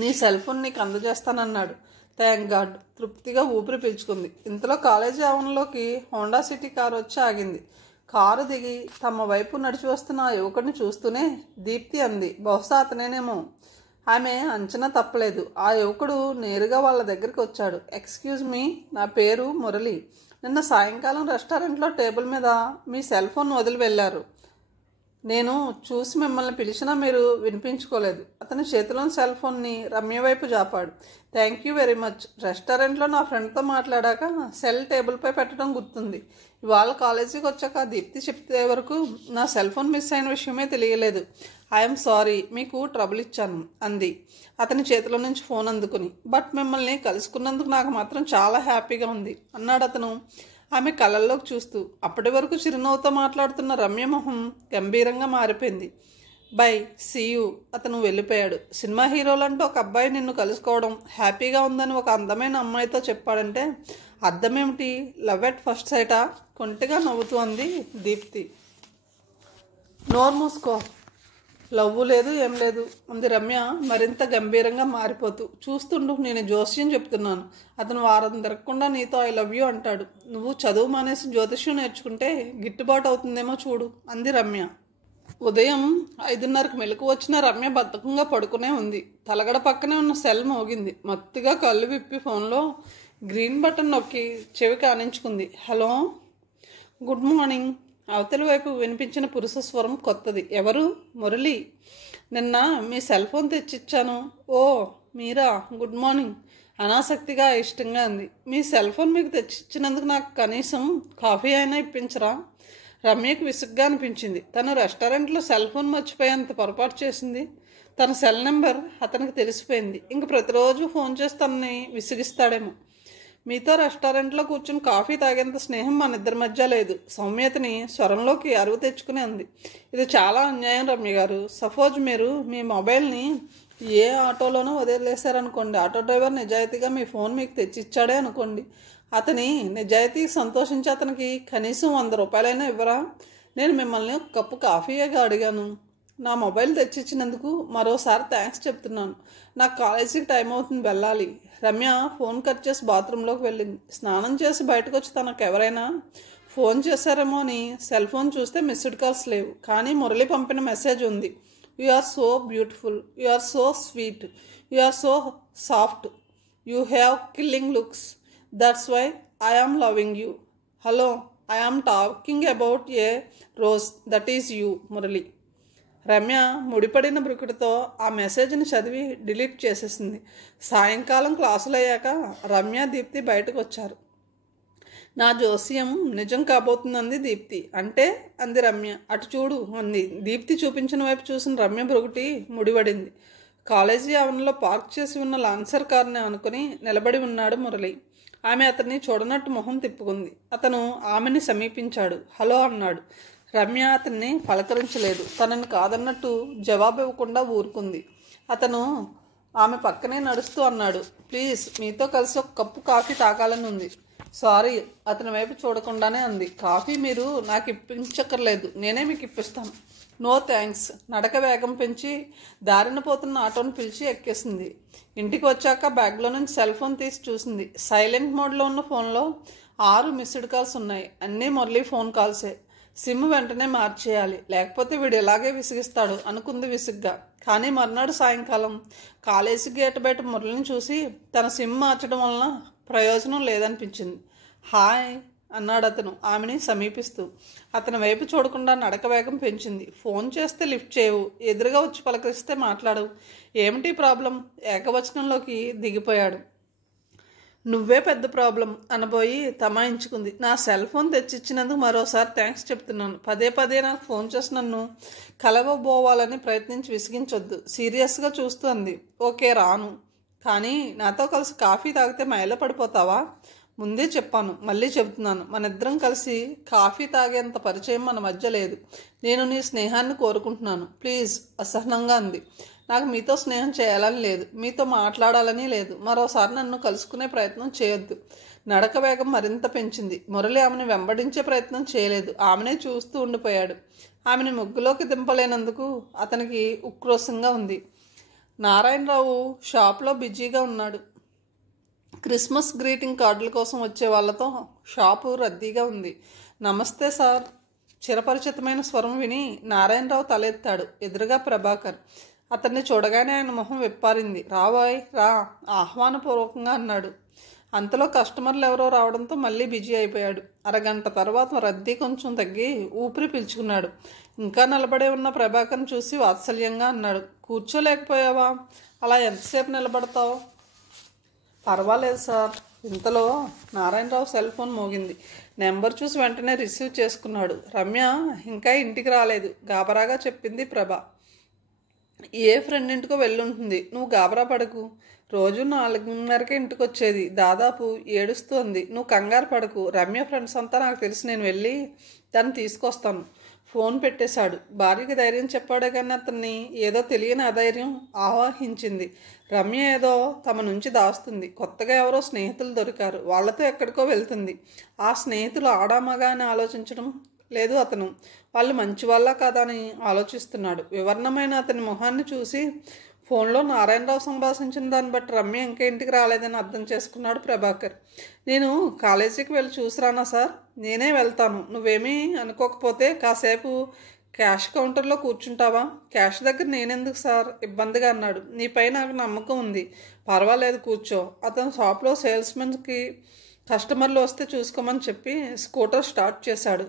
నీ సెల్ ఫోన్ నీకు అందజేస్తానన్నాడు. థ్యాంక్ గాడ్, తృప్తిగా ఊపిరి పీల్చుకుంది. ఇంతలో కాలేజీ ఆవరణలోకి హోండా సిటీ కారు వచ్చి ఆగింది. కారు దిగి తమ వైపు నడిచి వస్తున్న ఆ యువకుడిని చూస్తూనే దీప్తి అంది, బహుశా అతనేనేమో. ఆమె అంచనా తప్పలేదు. ఆ యువకుడు నేరుగా వాళ్ళ దగ్గరికి వచ్చాడు. ఎక్స్క్యూజ్ మీ, నా పేరు మురళి. నిన్న సాయంకాలం రెస్టారెంట్లో టేబుల్ మీద మీ సెల్ ఫోన్ వదిలి వెళ్ళారు. నేను చూసి మిమ్మల్ని పిలిచినా మీరు వినిపించుకోలేదు. అతని చేతిలోని సెల్ ఫోన్ని రమ్య వైపు జాపాడు. Thank you very much. రెస్టారెంట్లో నా ఫ్రెండ్తో మాట్లాడాక సెల్ టేబుల్పై పెట్టడం గుర్తుంది. ఇవాళ కాలేజీకి వచ్చాక దీప్తి చెప్తే వరకు నా సెల్ ఫోన్ మిస్ అయిన విషయమే తెలియలేదు. ఐఎమ్ సారీ, మీకు ట్రబుల్ ఇచ్చాను అంది అతని చేతిలో నుంచి ఫోన్ అందుకుని. బట్ మిమ్మల్ని కలుసుకున్నందుకు నాకు మాత్రం చాలా హ్యాపీగా ఉంది అన్నాడు అతను ఆమె కళ్ళల్లోకి చూస్తూ. అప్పటి వరకు చిరునవ్వుతో మాట్లాడుతున్న రమ్య మొహం గంభీరంగా మారిపోయింది. Bye, see you. అతను వెళ్ళిపోయాడు. సినిమా హీరోలంటూ ఒక అబ్బాయి నిన్ను కలుసుకోవడం హ్యాపీగా ఉందని ఒక అందమైన అమ్మాయితో చెప్పాడంటే అర్థమేమిటి? లవ్ ఎట్ ఫస్ట్ సైటా? కొంటిగా నవ్వుతూ అంది దీప్తి. నోరు మూసుకో, లవ్వు లేదు ఏం లేదు అంది రమ్య మరింత గంభీరంగా మారిపోతూ. చూస్తుండు, నేను జోస్యం చెప్తున్నాను. అతను వారం తిరగకుండా నీతో ఐ లవ్ యూ అంటాడు. నువ్వు చదువు మానేసి జ్యోతిష్యం నేర్చుకుంటే గిట్టుబాటు అవుతుందేమో చూడు అంది రమ్య. ఉదయం 5:30కు మెలకు వచ్చిన రమ్య బద్ధకంగా పడుకునే ఉంది. తలగడ పక్కనే ఉన్న సెల్ మోగింది. మత్తుగా కళ్ళు విప్పి ఫోన్లో గ్రీన్ బటన్ నొక్కి చెవి కానించుకుంది. Hello, good morning. అవతలి వైపు వినిపించిన పురుష స్వరం కొత్తది. ఎవరు? మురళి. నిన్న మీ సెల్ ఫోన్ తెచ్చిచ్చాను. ఓ మీరా, గుడ్ మార్నింగ్ అనాసక్తిగా ఇష్టంగా అంది. మీ సెల్ ఫోన్ మీకు తెచ్చిచ్చినందుకు నాకు కనీసం కాఫీ అయినా ఇప్పించరా? రమ్యకు విసుగ్గా అనిపించింది. తను రెస్టారెంట్లో సెల్ ఫోన్ మర్చిపోయేంత పొరపాటు చేసింది. తన సెల్ నెంబర్ అతనికి తెలిసిపోయింది. ఇంక ప్రతిరోజు ఫోన్ చేసి తనని విసిగిస్తాడేమో. మీతో రెస్టారెంట్లో కూర్చుని కాఫీ తాగేంత స్నేహం మన ఇద్దరి మధ్య లేదు. సౌమ్యతని స్వరంలోకి అరువు తెచ్చుకుని అంది. ఇది చాలా అన్యాయం రమ్య గారు. సపోజ్ మీరు మీ మొబైల్ని ఏ ఆటోలోనో వదిలేశారనుకోండి. ఆటో డ్రైవర్ నిజాయితీగా మీ ఫోన్ మీకు తెచ్చిచ్చాడే అనుకోండి. అతని నిజాయితీకి సంతోషించి అతనికి కనీసం 100 రూపాయలైనా ఇవ్వరా? నేను మిమ్మల్ని ఒక కప్పు కాఫీగా అడిగాను. నా మొబైల్ తెచ్చిచ్చినందుకు మరోసారి థ్యాంక్స్ చెప్తున్నాను. నాకు కాలేజీకి టైం అవుతుంది, వెళ్ళాలి. రమ్య ఫోన్ కట్ చేసి బాత్రూంలోకి వెళ్ళింది. స్నానం చేసి బయటకు వచ్చి తనకు ఎవరైనా ఫోన్ చేశారేమో అని సెల్ ఫోన్ చూస్తే మిస్డ్ కాల్స్ లేవు. కానీ మురళి పంపిన మెసేజ్ ఉంది. You are so beautiful, you are so sweet, you are so soft, you have killing looks, that's why I am loving you. Hello, I am talking about a rose, that is you Murali. Ramya ముడిపడిన బ్రుకుడితో ఆ మెసేజ్ని చదివి delete చేసేసింది. సాయంకాలం క్లాసులు అయ్యాక రమ్య దీప్తి బయటకు వచ్చారు. నా జోస్యం నిజం కాబోతుందంది దీప్తి. అంటే అంది రమ్య. అటు చూడు అంది. దీప్తి చూపించిన వైపు చూసిన రమ్య బ్రుకుటి ముడిపడింది. కాలేజీ ఆవరణలో పార్క్ చేసి ఉన్న లాన్సర్ కార్ని అనుకుని నిలబడి ఉన్నాడు మురళి. ఆమె అతన్ని చూడనట్టు మొహం తిప్పుకుంది. అతను ఆమెని సమీపించాడు. హలో అన్నాడు. రమ్య అతన్ని పలకరించలేదు. తనని కాదన్నట్టు జవాబు ఇవ్వకుండా ఊరుకుంది. అతను ఆమె పక్కనే నడుస్తూ అన్నాడు, ప్లీజ్ మీతో కలిసి ఒక కప్పు కాఫీ తాగాలని ఉంది. సారీ, అతని వైపు చూడకుండానే అంది. కాఫీ మీరు నాకు ఇప్పించక్కర్లేదు, నేనే మీకు ఇప్పిస్తాను. No thanks. నడక వేగం పెంచి దారిన పోతున్న ఆటోను పిలిచి ఎక్కేసింది. ఇంటికి వచ్చాక బ్యాగ్లో నుంచి సెల్ ఫోన్ తీసి చూసింది. సైలెంట్ మోడ్లో ఉన్న ఫోన్లో 6 మిస్డ్ కాల్స్ ఉన్నాయి. అన్నీ మురళి ఫోన్ కాల్సే. సిమ్ వెంటనే మార్చేయాలి, లేకపోతే వీడు ఇలాగే విసిగిస్తాడు అనుకుంది విసుగ్గా. కానీ మర్నాడు సాయంకాలం కాలేజీ గేట్ బయట మురళిని చూసి తన సిమ్ మార్చడం వలన ప్రయోజనం లేదనిపించింది. హాయ్ అన్నాడు అతను ఆమెని సమీపిస్తూ. అతని వైపు చూడకుండా నడక వేగం పెంచింది. ఫోన్ చేస్తే లిఫ్ట్ చేయవు, ఎదురుగా వచ్చి పలకరిస్తే మాట్లాడవు. ఏమిటి ప్రాబ్లం? ఏకవచనంలోకి దిగిపోయాడు. నువ్వే పెద్ద ప్రాబ్లం అనబోయి తమాయించుకుంది. నా సెల్ ఫోన్ తెచ్చిచ్చినందుకు మరోసారి థ్యాంక్స్ చెప్తున్నాను. పదే పదే నాకు ఫోన్ చేసి నన్ను కలవబోవాలని ప్రయత్నించి విసిగించొద్దు. సీరియస్గా చూస్తూ అంది. ఓకే రాను, కానీ నాతో కలిసి కాఫీ తాగితే మైలో పడిపోతావా? ముందే చెప్పాను, మళ్ళీ చెబుతున్నాను, మనిద్దరం కలిసి కాఫీ తాగేంత పరిచయం మన మధ్య లేదు. నేను నీ స్నేహాన్ని కోరుకుంటున్నాను ప్లీజ్ అసహనంగా అంది. నాకు మీతో స్నేహం చేయాలని లేదు, మీతో మాట్లాడాలని లేదు. మరోసారి నన్ను కలుసుకునే ప్రయత్నం చేయొద్దు. నడక వేగం మరింత పెంచింది. మురళి ఆమెను వెంబడించే ప్రయత్నం చేయలేదు. ఆమెనే చూస్తూ ఉండిపోయాడు. ఆమెను ముగ్గులోకి దింపలేనందుకు అతనికి ఉక్రోషంగా ఉంది. నారాయణరావు షాప్లో బిజీగా ఉన్నాడు. క్రిస్మస్ గ్రీటింగ్ కార్డుల కోసం వచ్చే వాళ్ళతో షాపు రద్దీగా ఉంది. నమస్తే సార్. చిరపరిచితమైన స్వరం విని నారాయణరావు తలెత్తాడు. ఎదురుగా ప్రభాకర్. అతన్ని చూడగానే ఆయన మొహం విప్పారింది. రావాయ్ రా ఆహ్వానపూర్వకంగా అన్నాడు. అంతలో కస్టమర్లు ఎవరో రావడంతో మళ్ళీ బిజీ అయిపోయాడు. అరగంట తర్వాత రద్దీ కొంచెం తగ్గి ఊపిరి పీల్చుకున్నాడు. ఇంకా నిలబడే ఉన్న ప్రభాకర్ని చూసి వాత్సల్యంగా అన్నాడు. కూర్చోలేకపోయావా? అలా ఎంతసేపు నిలబడతావు? పర్వాలేదు సార్. ఇంతలో నారాయణరావు సెల్ ఫోన్ మోగింది. నెంబర్ చూసి వెంటనే రిసీవ్ చేసుకున్నాడు. రమ్య ఇంకా ఇంటికి రాలేదు, గాబరాగా చెప్పింది ప్రభ. ఏ ఫ్రెండ్ ఇంటికో వెళ్ళుంటుంది, నువ్వు గాబరా పడకు. రోజు 4:30కే ఇంటికి వచ్చేది, దాదాపు ఏడుస్తోంది. నువ్వు కంగారు పడకు. రమ్య ఫ్రెండ్స్ అంతా నాకు తెలిసి, నేను వెళ్ళి దాన్ని తీసుకొస్తాను. ఫోన్ పెట్టేశాడు. భార్యకి ధైర్యం చెప్పాడే కానీ అతన్ని ఏదో తెలియని అధైర్యం ఆవాహించింది. రమ్య ఏదో తమ నుంచి దాస్తుంది. కొత్తగా ఎవరో స్నేహితులు దొరికారు, వాళ్లతో ఎక్కడికో వెళ్తుంది. ఆ స్నేహితులు ఆడామగా అని ఆలోచించడం లేదు అతను. వాళ్ళు మంచివాళ్ళ కాదా అని ఆలోచిస్తున్నాడు. వివరణమైన అతని మొహాన్ని చూసి ఫోన్లో నారాయణరావు సంభాషించిన దాన్ని బట్టి రమ్య ఇంకా ఇంటికి రాలేదని అర్థం చేసుకున్నాడు ప్రభాకర్. నేను కాలేజీకి వెళ్ళి చూసిరానా సార్? నేనే వెళ్తాను, నువ్వేమీ అనుకోకపోతే కాసేపు క్యాష్ కౌంటర్లో కూర్చుంటావా? క్యాష్ దగ్గర నేనెందుకు సార్? ఇబ్బందిగా అన్నాడు. నీపై నాకు నమ్మకం ఉంది, పర్వాలేదు కూర్చో. అతను షాప్లో సేల్స్మెన్కి కస్టమర్లు వస్తే చూసుకోమని చెప్పి స్కూటర్ స్టార్ట్ చేశాడు.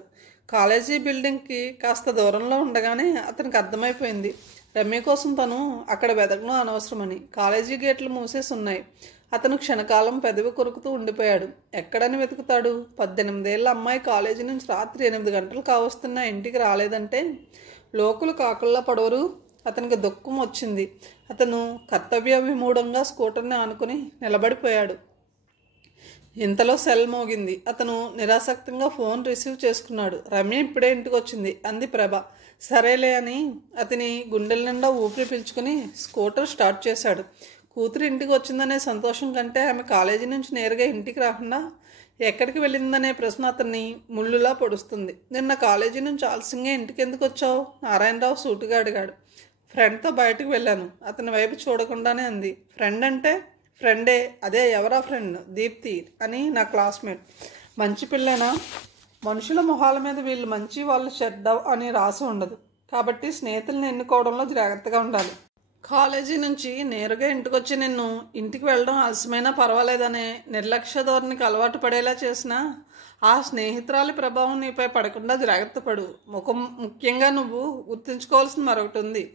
కాలేజీ బిల్డింగ్కి కాస్త దూరంలో ఉండగానే అతనికి అర్థమైపోయింది రమ్య కోసం తను అక్కడ వెతకడం అనవసరమని. కాలేజీ గేట్లు మూసేసి ఉన్నాయి. అతను క్షణకాలం పెదవి కొరుకుతూ ఉండిపోయాడు. ఎక్కడని వెతుకుతాడు? 18 ఏళ్ల అమ్మాయి కాలేజీ నుంచి రాత్రి 8 గంటలు కావస్తున్నా ఇంటికి రాలేదంటే లోకులు కాకుల్లా పడవరు. అతనికి దుఃఖం వచ్చింది. అతను కర్తవ్య విమూఢంగా స్కూటర్ని ఆనుకుని నిలబడిపోయాడు. ఇంతలో సెల్ మోగింది. అతను నిరాసక్తంగా ఫోన్ రిసీవ్ చేసుకున్నాడు. రమ్య ఇప్పుడే ఇంటికి వచ్చింది అంది ప్రభ. సరేలే అని అతని గుండెల నిండా ఊపిరి పీల్చుకుని స్కూటర్ స్టార్ట్ చేశాడు. కూతురు ఇంటికి వచ్చిందనే సంతోషం కంటే ఆమె కాలేజీ నుంచి నేరుగా ఇంటికి రాకుండా ఎక్కడికి వెళ్ళిందనే ప్రశ్న అతన్ని ముళ్ళులా పొడుస్తుంది. నిన్న కాలేజీ నుంచి ఆలస్యంగా ఇంటికి ఎందుకు వచ్చావు? నారాయణరావు సూటుగా అడిగాడు. ఫ్రెండ్తో బయటకు వెళ్ళాను. అతని వైపు చూడకుండానే అంది. ఫ్రెండ్ అంటే? ఫ్రెండే. అదే, ఎవరా ఫ్రెండ్? దీప్తి అని, నా క్లాస్మేట్. మంచి పిల్లేనా? మనుషుల మొహాల మీద వీళ్ళు మంచి వాళ్ళు చెడ్డ అని రాసి ఉండదు, కాబట్టి స్నేహితుల్ని ఎన్నుకోవడంలో జాగ్రత్తగా ఉండాలి. కాలేజీ నుంచి నేరుగా ఇంటికొచ్చి నిన్ను ఇంటికి వెళ్ళడం ఆలస్యమైనా పర్వాలేదనే నిర్లక్ష్య ధోరణికి అలవాటు పడేలా చేసిన ఆ స్నేహితురాలి ప్రభావం నీపై పడకుండా జాగ్రత్త పడు. ముఖ్యంగా నువ్వు గుర్తుంచుకోవాల్సిన మరొకటి ఉంది.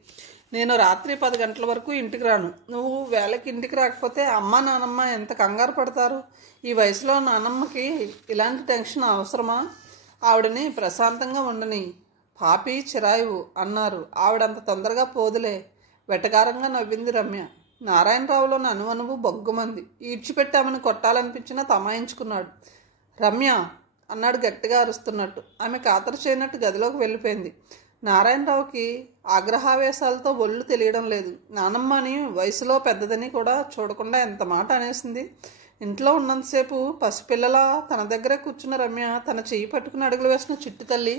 నేను రాత్రి 10 గంటల వరకు ఇంటికి రాను. నువ్వు వేళకి ఇంటికి రాకపోతే అమ్మ నాన్నమ్మ ఎంత కంగారు పడతారు. ఈ వయసులో నాన్నమ్మకి ఇలాంటి టెన్షన్ అవసరమా? ఆవిడని ప్రశాంతంగా ఉండని. పాపి చిరాయువు అన్నారు. ఆవిడంత తొందరగా పోదులే. వెటకారంగా నవ్వింది రమ్య. నారాయణరావులోని అనువనువు బొగ్గుమంది. ఈడ్చిపెట్టామని కొట్టాలనిపించినా తమాయించుకున్నాడు. రమ్య అన్నాడు గట్టిగా అరుస్తున్నట్టు. ఆమె ఖాతరు చేయనట్టు గదిలోకి వెళ్ళిపోయింది. నారాయణరావుకి ఆగ్రహావేశాలతో ఒళ్ళు తెలియడం లేదు. నానమ్మ అని వయసులో పెద్దదని కూడా చూడకుండా ఎంత మాట అనేసింది. ఇంట్లో ఉన్నంతసేపు పసిపిల్లలా తన దగ్గర కూర్చున్న రమ్య తన చెయ్యి పట్టుకుని అడుగులు వేసిన చిట్టు తల్లి.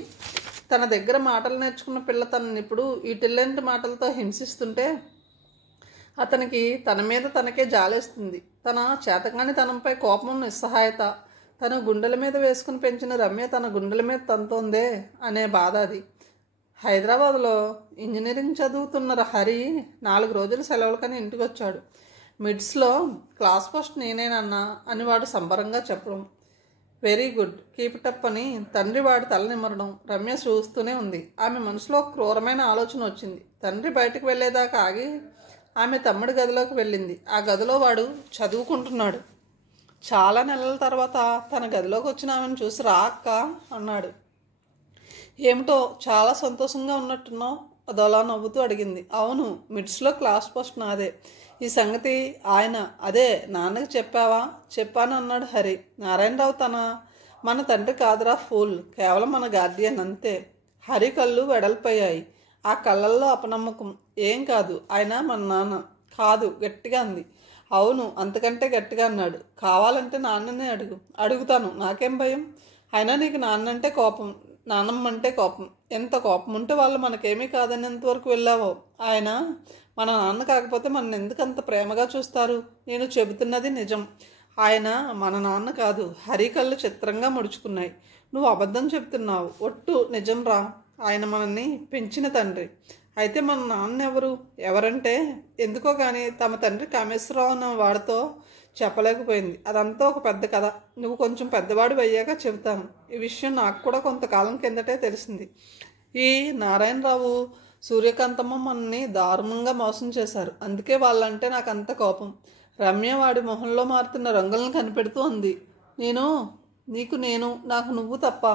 తన దగ్గర మాటలు నేర్చుకున్న పిల్ల తనని ఇప్పుడు ఈటిల్లంటి మాటలతో హింసిస్తుంటే అతనికి తన మీద తనకే జాలేస్తుంది. తన చేతకాని తనంపై కోపం, నిస్సహాయత. తన గుండెల మీద వేసుకుని పెంచిన రమ్య తన గుండెల మీద తంతోందే అనే బాధ అది. హైదరాబాద్లో ఇంజనీరింగ్ చదువుతున్న హరి 4 రోజులు సెలవులకని ఇంటికి వచ్చాడు. మిడ్స్లో క్లాస్ ఫస్ట్ నేనేనన్నా అని వాడు సంబరంగా చెప్పడం. Very good, keep it up అని తండ్రి వాడి తల నిమరడం రమ్య చూస్తూనే ఉంది. ఆమె మనసులో క్రూరమైన ఆలోచన వచ్చింది. తండ్రి బయటకు వెళ్ళేదాకా ఆగి ఆమె తమ్ముడి గదిలోకి వెళ్ళింది. ఆ గదిలో వాడు చదువుకుంటున్నాడు. చాలా నెలల తర్వాత తన గదిలోకి వచ్చిన ఆమెను చూసి రా అక్క అన్నాడు. ఏమిటో చాలా సంతోషంగా ఉన్నట్టున్నావు అదోలా నవ్వుతూ అడిగింది. అవును, మిడ్స్లో క్లాస్ ఫస్ట్ నాదే. ఈ సంగతి ఆయన అదే నాన్నకి చెప్పావా? చెప్పాను అన్నాడు హరి. నారాయణరావు మన తండ్రి కాదురా ఫూల్, కేవలం మన గార్డియన్ అంతే. హరి కళ్ళు వెడల్పోయాయి. ఆ కళ్ళల్లో అపనమ్మకం. ఏం కాదు, ఆయన మన నాన్న. కాదు, గట్టిగా అంది. అవును, అంతకంటే గట్టిగా అన్నాడు. కావాలంటే నాన్ననే అడుగుతాను, నాకేం భయం. అయినా నీకు నాన్నంటే కోపం, నాన్నమ్మంటే కోపం. ఎంత కోపం ఉంటే వాళ్ళు మనకేమీ కాదనేంతవరకు వెళ్ళావో. ఆయన మన నాన్న కాకపోతే మన ఎందుకు అంత ప్రేమగా చూస్తారు? నేను చెబుతున్నది నిజం. ఆయన మన నాన్న కాదు. హరి కళ్ళు చిత్రంగా ముడుచుకున్నాయి. నువ్వు అబద్ధం చెప్తున్నావు. ఒట్టు నిజం రా. ఆయన మనల్ని పెంచిన తండ్రి. అయితే మన నాన్న ఎవరంటే ఎందుకో కానీ తమ తండ్రి కామేశ్వరరావు అన్న వాడితో చెప్పలేకపోయింది. అదంతా ఒక పెద్ద కథ. నువ్వు కొంచెం పెద్దవాడు అయ్యాక చెబుతాను. ఈ విషయం నాకు కూడా కొంతకాలం కిందటే తెలిసింది. ఈ నారాయణరావు సూర్యకాంతమ్మ మనల్ని దారుణంగా మోసం చేశారు. అందుకే వాళ్ళంటే నాకు అంత కోపం. రమ్య వాడి మొహంలో మారుతున్న రంగులను కనిపెడుతూ అంది. నీకు నేను, నాకు నువ్వు తప్ప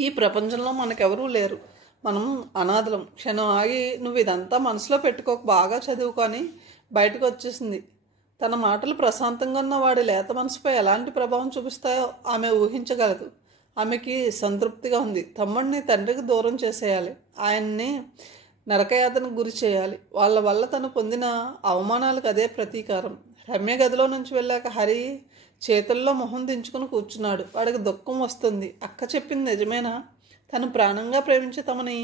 ఈ ప్రపంచంలో మనకెవరూ లేరు. మనం అనాథలం. క్షణం ఆగి నువ్వు ఇదంతా మనసులో పెట్టుకోక బాగా చదువుకొని బయటకు వచ్చేసింది. తన మాటలు ప్రశాంతంగా ఉన్న వాడి లేత మనసుపై ఎలాంటి ప్రభావం చూపిస్తాయో ఆమె ఊహించగలదు. ఆమెకి సంతృప్తిగా ఉంది. తమ్ముడిని తండ్రికి దూరం చేసేయాలి. ఆయన్ని నరకయాతనకు గురి చేయాలి. వాళ్ళ వల్ల తను పొందిన అవమానాలకు అదే ప్రతీకారం. రమ్య గదిలో నుంచి వెళ్ళాక హరి చేతుల్లో మొహం దించుకుని కూర్చున్నాడు. వాడికి దుఃఖం వస్తుంది. అక్క చెప్పింది నిజమేనా? తను ప్రాణంగా ప్రేమించే తమని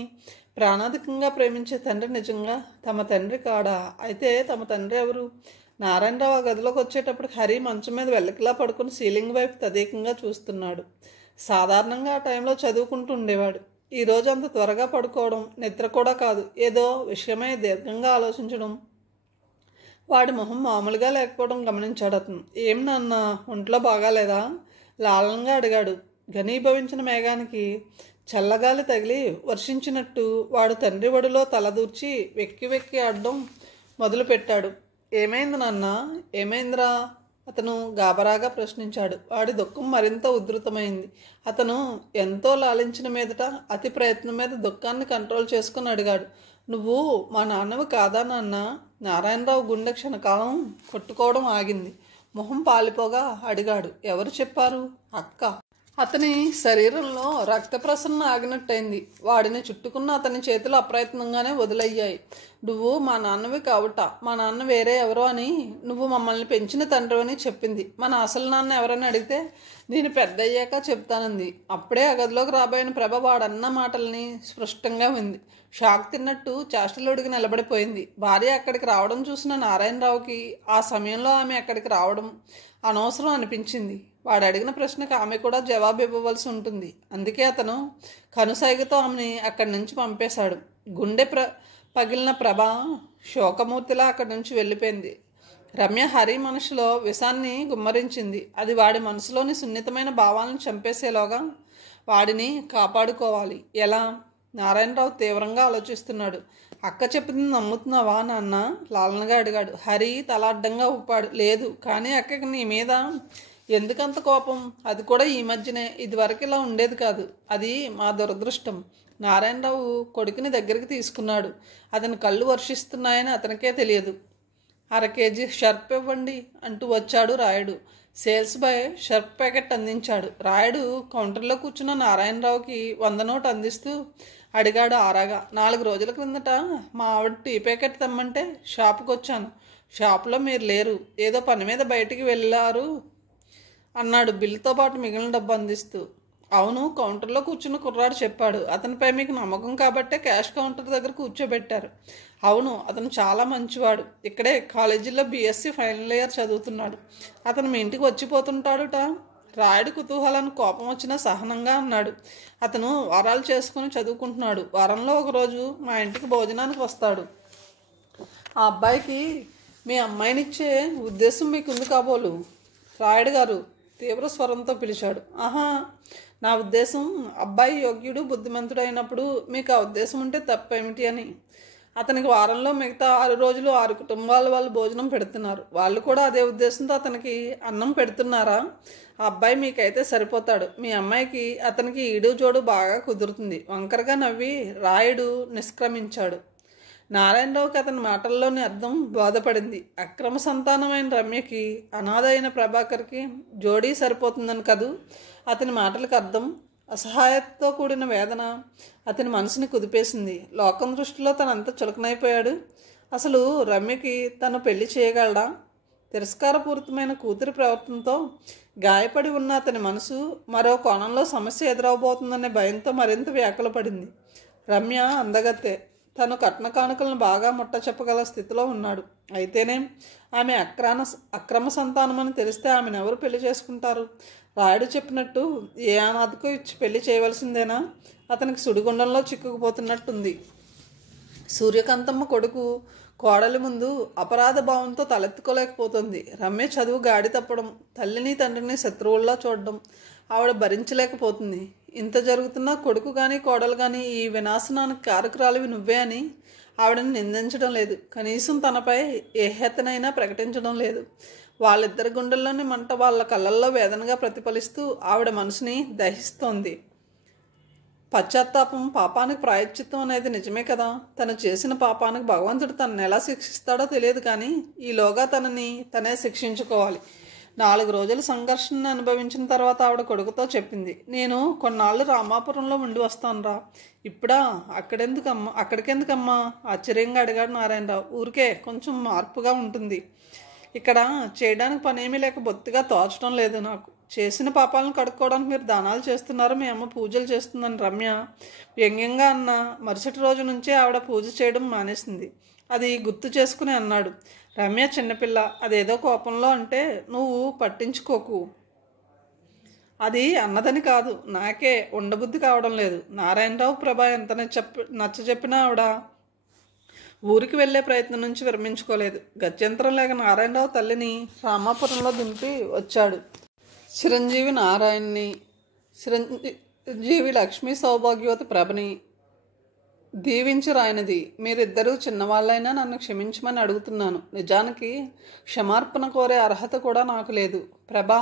ప్రాణాధికంగా ప్రేమించే తండ్రి నిజంగా తమ తండ్రి కాడా? అయితే తమ తండ్రి ఎవరు? నారాయణరావు ఆ గదిలోకి వచ్చేటప్పుడు హరి మంచం మీద వెల్లకిలా పడుకుని సీలింగ్ వైపు తదేకంగా చూస్తున్నాడు. సాధారణంగా ఆ టైంలో చదువుకుంటూ ఉండేవాడు. ఈరోజు అంత త్వరగా పడుకోవడం నిద్ర కూడా కాదు, ఏదో విషయమై దీర్ఘంగా ఆలోచించడం. వాడి మొహం మామూలుగా లేకపోవడం గమనించాడు అతను. ఏం నాన్న, ఒంట్లో బాగాలేదా? లాలనగా అడిగాడు. ఘనీభవించిన మేఘానికి చల్లగాలి తగిలి వర్షించినట్టు వాడు తండ్రి ఒడిలో తలదూర్చి వెక్కి వెక్కి ఆడడం మొదలుపెట్టాడు. ఏమైంది నాన్న, ఏమైందిరా? అతను గాబరాగా ప్రశ్నించాడు. వాడి దుఃఖం మరింత ఉధృతమైంది. అతను ఎంతో లాలించిన మీదట అతి ప్రయత్నం మీద దుఃఖాన్ని కంట్రోల్ చేసుకుని అడిగాడు. నువ్వు మా నాన్నవి కాదా నాన్న? నారాయణరావు గుండె క్షణకాలం కొట్టుకోవడం ఆగింది. మొహం పాలిపోగా అడిగాడు. ఎవరు చెప్పారు? అక్క. అతని శరీరంలో రక్త ప్రసరణ ఆగినట్టయింది. వాడిని చుట్టుకున్న అతని చేతులు అప్రయత్నంగానే వదిలయ్యాయి. నువ్వు మా నాన్నవి కావట, మా నాన్న వేరే ఎవరో అని, నువ్వు మమ్మల్ని పెంచిన తండ్రి అని చెప్పింది. మన అసలు నాన్న ఎవరని అడిగితే నేను పెద్ద అయ్యాక చెప్తానంది. అప్పుడే ఆ గదిలోకి రాబోయిన ప్రభ వాడన్న మాటల్ని స్పష్టంగా వింది. షాక్ తిన్నట్టు చేష్టలుడికి నిలబడిపోయింది. భార్య అక్కడికి రావడం చూసిన నారాయణరావుకి ఆ సమయంలో ఆమె అక్కడికి రావడం అనవసరం అనిపించింది. వాడు అడిగిన ప్రశ్నకు ఆమె కూడా జవాబు ఇవ్వవలసి ఉంటుంది. అందుకే అతను కనుసైగతో ఆమెని అక్కడి నుంచి పంపేశాడు. గుండె పగిలిన ప్రభ శోకమూర్తిలా అక్కడి నుంచి వెళ్ళిపోయింది. రమ్య హరి మనసులో విషాన్ని గుమ్మరించింది. అది వాడి మనసులోని సున్నితమైన భావాలను చంపేసేలోగా వాడిని కాపాడుకోవాలి. ఎలా? నారాయణరావు తీవ్రంగా ఆలోచిస్తున్నాడు. అక్క చెప్పింది నమ్ముతున్నావా నాన్న? లాలనగా అడిగాడు. హరి తల అడ్డంగా ఊపాడు. లేదు, కానీ అక్కకి నీ మీద ఎందుకంత కోపం? అది కూడా ఈ మధ్యనే. ఇదివరకు ఇలా ఉండేది కాదు. అది మా దురదృష్టం. నారాయణరావు కొడుకుని దగ్గరికి తీసుకున్నాడు. అతని కళ్ళు వర్షిస్తున్నాయని అతనికే తెలియదు. 1/2 కేజీ షర్ప్ ఇవ్వండి అంటూ వచ్చాడు రాయుడు. సేల్స్ బాయ్ షర్ప్ ప్యాకెట్ అందించాడు. రాయుడు కౌంటర్లో కూర్చున్న నారాయణరావుకి 100 నోట్ అందిస్తూ అడిగాడు ఆరాగా. 4 రోజుల క్రిందట మా ఆవిడ టీ ప్యాకెట్ తెమ్మంటే షాపుకి వచ్చాను. షాపులో మీరు లేరు, ఏదో పని మీద బయటికి వెళ్ళారు అన్నాడు బిల్లుతో పాటు మిగిలిన డబ్బు అందిస్తూ. అవును, కౌంటర్లో కూర్చున్న కుర్రాడు చెప్పాడు. అతనిపై మీకు నమ్మకం కాబట్టే క్యాష్ కౌంటర్ దగ్గర కూర్చోబెట్టారు. అవును, అతను చాలా మంచివాడు. ఇక్కడే కాలేజీలో BSc ఫైనల్ ఇయర్ చదువుతున్నాడు. అతను మీ ఇంటికి వచ్చిపోతుంటాడుట. రాయుడు కుతూహలానికి కోపం వచ్చినా సహనంగా అన్నాడు. అతను వారాలు చేసుకుని చదువుకుంటున్నాడు. వారంలో ఒకరోజు మా ఇంటికి భోజనానికి వస్తాడు. ఆ అబ్బాయికి మీ అమ్మాయినిచ్చే ఉద్దేశం మీకుంది కాబోలు. రాయుడు గారు తీవ్ర స్వరంతో పిలిచాడు. ఆహా, నా ఉద్దేశం అబ్బాయి యోగ్యుడు బుద్ధిమంతుడు అయినప్పుడు మీకు ఆ ఉద్దేశం ఉంటే తప్పేమిటి అని. అతనికి వారంలో మిగతా 6 రోజులు 6 కుటుంబాల వాళ్ళు భోజనం పెడుతున్నారు. వాళ్ళు కూడా అదే ఉద్దేశంతో అతనికి అన్నం పెడుతున్నారా? ఆ అబ్బాయి మీకైతే సరిపోతాడు. మీ అమ్మాయికి అతనికి ఈడు జోడు బాగా కుదురుతుంది. వంకరగా నవ్వి రాయుడు నిష్క్రమించాడు. నారాయణరావుకి అతని మాటల్లోని అర్థం బోధపడింది. అక్రమ సంతానమైన రమ్యకి, అనాథ అయిన ప్రభాకర్కి జోడీ సరిపోతుందని కదూ అతని మాటలకు అర్థం. అసహాయతతో కూడిన వేదన అతని మనసుని కుదిపేసింది. లోకం దృష్టిలో తనంత చులకనైపోయాడు. అసలు రమ్యకి తను పెళ్లి చేయగలడా? తిరస్కారపూరితమైన కూతురి ప్రవర్తనతో గాయపడి ఉన్న అతని మనసు మరో కోణంలో సమస్య ఎదురవబోతుందనే భయంతో మరింత వ్యాకులపడింది. రమ్య అందగత్తే. తను కట్న కానుకలను బాగా ముట్ట చెప్పగల స్థితిలో ఉన్నాడు. అయితేనే ఆమె అక్రమ సంతానమని తెలిస్తే ఆమెను ఎవరు పెళ్లి చేసుకుంటారు? రాయుడు చెప్పినట్టు ఏ అనాథకు ఇచ్చి పెళ్లి చేయవలసిందేనా? అతనికి సుడిగుండంలో చిక్కుకుపోతున్నట్టుంది. సూర్యకాంతమ్మ కొడుకు కోడలి ముందు అపరాధ భావంతో తలెత్తుకోలేకపోతుంది. రమ్య చదువు గాడి తప్పడం, తల్లిని తండ్రిని శత్రువుల్లా చూడడం ఆవిడ భరించలేకపోతుంది. ఇంత జరుగుతున్నా కొడుకు కానీ కోడలు కానీ ఈ వినాశనానికి కారకురాలివి నువ్వే అని ఆవిడని నిందించడం లేదు. కనీసం తనపై ఏ హేతనైనా ప్రకటించడం లేదు. వాళ్ళిద్దరి గుండెల్లోని మంట వాళ్ళ కళ్ళల్లో వేదనగా ప్రతిఫలిస్తూ ఆవిడ మనసుని దహిస్తోంది. పశ్చాత్తాపం పాపానికి ప్రాయశ్చిత్తం అనేది నిజమే కదా. తను చేసిన పాపానికి భగవంతుడు తనని ఎలా శిక్షిస్తాడో తెలియదు, కానీ ఈలోగా తనని తనే శిక్షించుకోవాలి. 4 రోజులు సంఘర్షణను అనుభవించిన తర్వాత ఆవిడ కొడుకుతో చెప్పింది, నేను కొన్నాళ్ళు రామాపురంలో ఉండి వస్తానురా. ఇప్పుడా? అక్కడికెందుకమ్మా? ఆశ్చర్యంగా అడిగాడు నారాయణరావు. ఊరికే కొంచెం మార్పుగా ఉంటుంది. ఇక్కడ చేయడానికి పనేమీ లేక బొత్తిగా తోచడం లేదు నాకు. చేసిన పాపాలను కడుక్కోవడానికి మీరు దానాలు చేస్తున్నారు, మీ అమ్మ పూజలు చేస్తుందని రమ్య వ్యంగ్యంగా అన్న మరుసటి రోజు నుంచే ఆవిడ పూజ చేయడం మానేసింది. అది గుర్తు చేసుకుని అన్నాడు, రమ్య చిన్నపిల్ల, అదేదో కోపంలో అంటే నువ్వు పట్టించుకోకు. అది అన్నదని కాదు, నాకే ఉండబుద్ధి కావడం లేదు. నారాయణరావు ప్రభ ఎంత నచ్చ చెప్పినా ఆవిడ ఊరికి వెళ్లే ప్రయత్నం నుంచి విరమించుకోలేదు. గత్యంతరం లేక నారాయణరావు తల్లిని రామాపురంలో దింపి వచ్చాడు. చిరంజీవి నారాయణ్ని, చిరంజీవి లక్ష్మీ సౌభాగ్యవతి ప్రభని దీవించి రాయనిది. మీరిద్దరూ చిన్నవాళ్ళైనా నన్ను క్షమించమని అడుగుతున్నాను. నిజానికి క్షమార్పణ కోరే అర్హత కూడా నాకు లేదు. ప్రభా,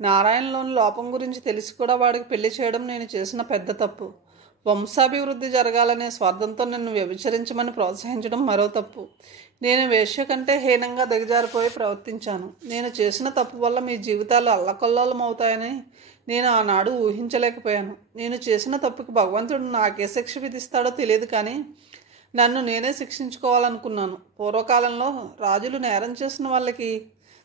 నారాయణలోని లోపం గురించి తెలిసి కూడా వాడికి పెళ్లి చేయడం నేను చేసిన పెద్ద తప్పు. వంశాభివృద్ధి జరగాలనే స్వార్థంతో నిన్ను వ్యభిచరించమని ప్రోత్సహించడం మరో తప్పు. నేను వేశ్య కంటే హీనంగా దిగజారిపోయి ప్రవర్తించాను. నేను చేసిన తప్పు వల్ల మీ జీవితాలు అల్లకల్లోలం అవుతాయని నేను ఆనాడు ఊహించలేకపోయాను. నేను చేసిన తప్పుకి భగవంతుడు నాకే శిక్ష విధిస్తాడో తెలియదు, కానీ నన్ను నేనే శిక్షించుకోవాలనుకున్నాను. పూర్వకాలంలో రాజులు నేరం చేసిన వాళ్ళకి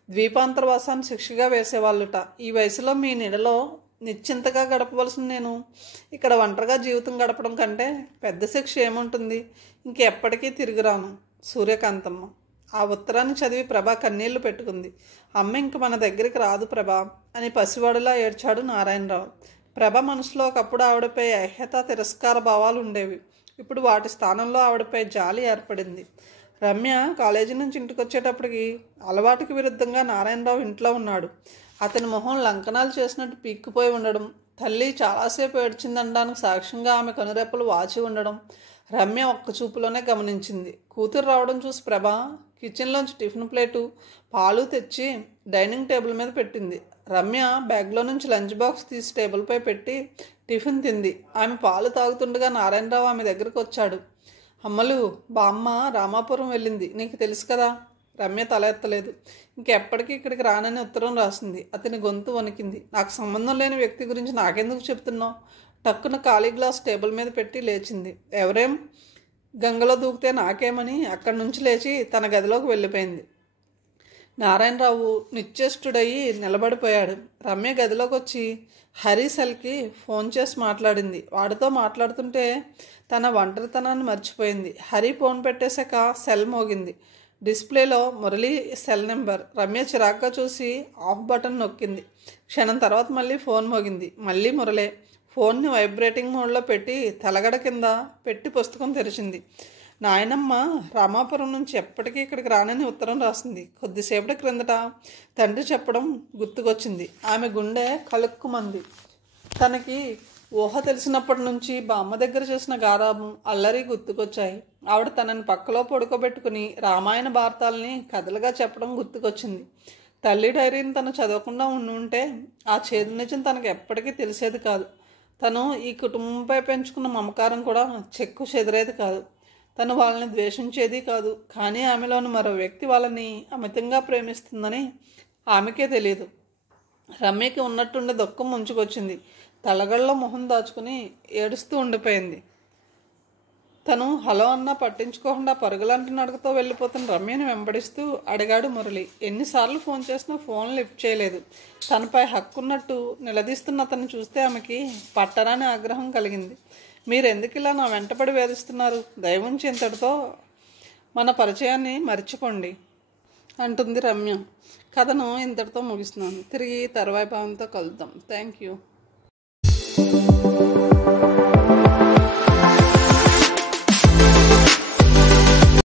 ద్వీపాంతరవాసాన్ని శిక్షగా వేసేవాళ్ళుట. ఈ వయసులో మీ నీడలో నిశ్చింతగా గడపవలసిన నేను ఇక్కడ ఒంటరిగా జీవితం గడపడం కంటే పెద్ద శిక్ష ఏముంటుంది? ఇంకెప్పటికీ తిరిగిరాను. సూర్యకాంతమ్మ. ఆ ఉత్తరాన్ని చదివి ప్రభా కన్నీళ్లు పెట్టుకుంది. అమ్మ ఇంక మన దగ్గరికి రాదు ప్రభా అని పసివాడులా ఏడ్చాడు నారాయణరావు. ప్రభ మనసులో ఒకప్పుడు ఆవిడపై అహ్యత తిరస్కార భావాలు ఉండేవి. ఇప్పుడు వాటి స్థానంలో ఆవిడపై జాలి ఏర్పడింది. రమ్య కాలేజీ నుంచి ఇంటికి వచ్చేటప్పటికి అలవాటుకి విరుద్ధంగా నారాయణరావు ఇంట్లో ఉన్నాడు. అతని మొహం లంకనాలు చేసినట్టు పీక్కుపోయి ఉండడం, తల్లి చాలాసేపు ఏడ్చిందనడానికి సాక్ష్యంగా ఆమె కనురెప్పలు వాచి ఉండడం రమ్య ఒక్క చూపులోనే గమనించింది. కూతురు రావడం చూసి ప్రభ కిచెన్లోంచి టిఫిన్ ప్లేటు, పాలు తెచ్చి డైనింగ్ టేబుల్ మీద పెట్టింది. రమ్య బ్యాగ్లో నుంచి లంచ్ బాక్స్ తీసి టేబుల్పై పెట్టి టిఫిన్ తింది. ఆమె పాలు తాగుతుండగా నారాయణరావు ఆమె దగ్గరకు వచ్చాడు. అమ్మలు, బామ్మ రామాపురం వెళ్ళింది, నీకు తెలుసు కదా. రమ్య తల ఎత్తలేదు. ఇంకెప్పటికీ ఇక్కడికి రానని ఉత్తరం రాసింది. అతని గొంతు వణికింది. నాకు సంబంధం లేని వ్యక్తి గురించి నాకెందుకు చెప్తున్నావు? టక్కున ఖాళీ గ్లాస్ టేబుల్ మీద పెట్టి లేచింది. ఎవరేం గంగలో దూకితే నాకేమని అక్కడి నుంచి లేచి తన గదిలోకి వెళ్ళిపోయింది. నారాయణరావు నిశ్చేష్టుడయ్యి నిలబడిపోయాడు. రమ్య గదిలోకి వచ్చి హరిసెల్కి ఫోన్ చేసి మాట్లాడింది. వాడితో మాట్లాడుతుంటే తన ఒంటరితనాన్ని మర్చిపోయింది. హరి ఫోన్ పెట్టేశాక సెల్ మోగింది. డిస్ప్లేలో మురళి సెల్ నెంబర్. రమ్య చిరాగ్గా చూసి ఆఫ్ బటన్ నొక్కింది. క్షణం తర్వాత మళ్ళీ ఫోన్ మోగింది. మళ్ళీ మురళే. ఫోన్ని వైబ్రేటింగ్ మోడ్లో పెట్టి తలగడ కింద పెట్టి పుస్తకం తెరిచింది. నాయనమ్మ రామాపురం నుంచి ఎప్పటికీ ఇక్కడికి రానని ఉత్తరం రాసింది. కొద్దిసేపటి క్రిందట తండ్రి చెప్పడం గుర్తుకొచ్చింది. ఆమె గుండె కలుక్కుమంది. తనకి ఊహ తెలిసినప్పటి నుంచి బామ్మ దగ్గర చేసిన గారాబం అల్లరి గుర్తుకొచ్చాయి. ఆవిడ తనని పక్కలో పడుకోబెట్టుకుని రామాయణ భారతాలని కథలుగా చెప్పడం గుర్తుకొచ్చింది. తల్లి డైరీని తను చదవకుండా ఉంటే ఆ చేదు నిజం తనకు ఎప్పటికీ తెలిసేది కాదు. తను ఈ కుటుంబంపై పెంచుకున్న మమకారం కూడా చెక్కు చెదిరేది కాదు. తను వాళ్ళని ద్వేషించేది కాదు. కానీ ఆమెలోని మరో వ్యక్తి వాళ్ళని అమితంగా ప్రేమిస్తుందని ఆమెకే తెలియదు. రమ్యకి ఉన్నట్టుండి దుఃఖం ముంచుకొచ్చింది. తలగళ్ళలో మొహం దాచుకుని ఏడుస్తూ ఉండిపోయింది. తను హలో అన్నా పట్టించుకోకుండా పరుగులాంటి నడకతో వెళ్ళిపోతున్న రమ్యను వెంబడిస్తూ అడిగాడు మురళి. ఎన్నిసార్లు ఫోన్ చేసినా ఫోన్ లిఫ్ట్ చేయలేదు. తనపై హక్కున్నట్టు నిలదీస్తున్న అతను చూస్తే ఆమెకి పట్టరాని ఆగ్రహం కలిగింది. మీరెందుకు ఇలా నా వెంటపడి వేధిస్తున్నారు? దయవుంచి ఇంతటితో మన పరిచయాన్ని మర్చిపోండి అంటుంది రమ్య. కథను ఇంతటితో ముగిస్తున్నాను. తిరిగి తర్వాయి భావంతో కలుద్దాం. Thank you.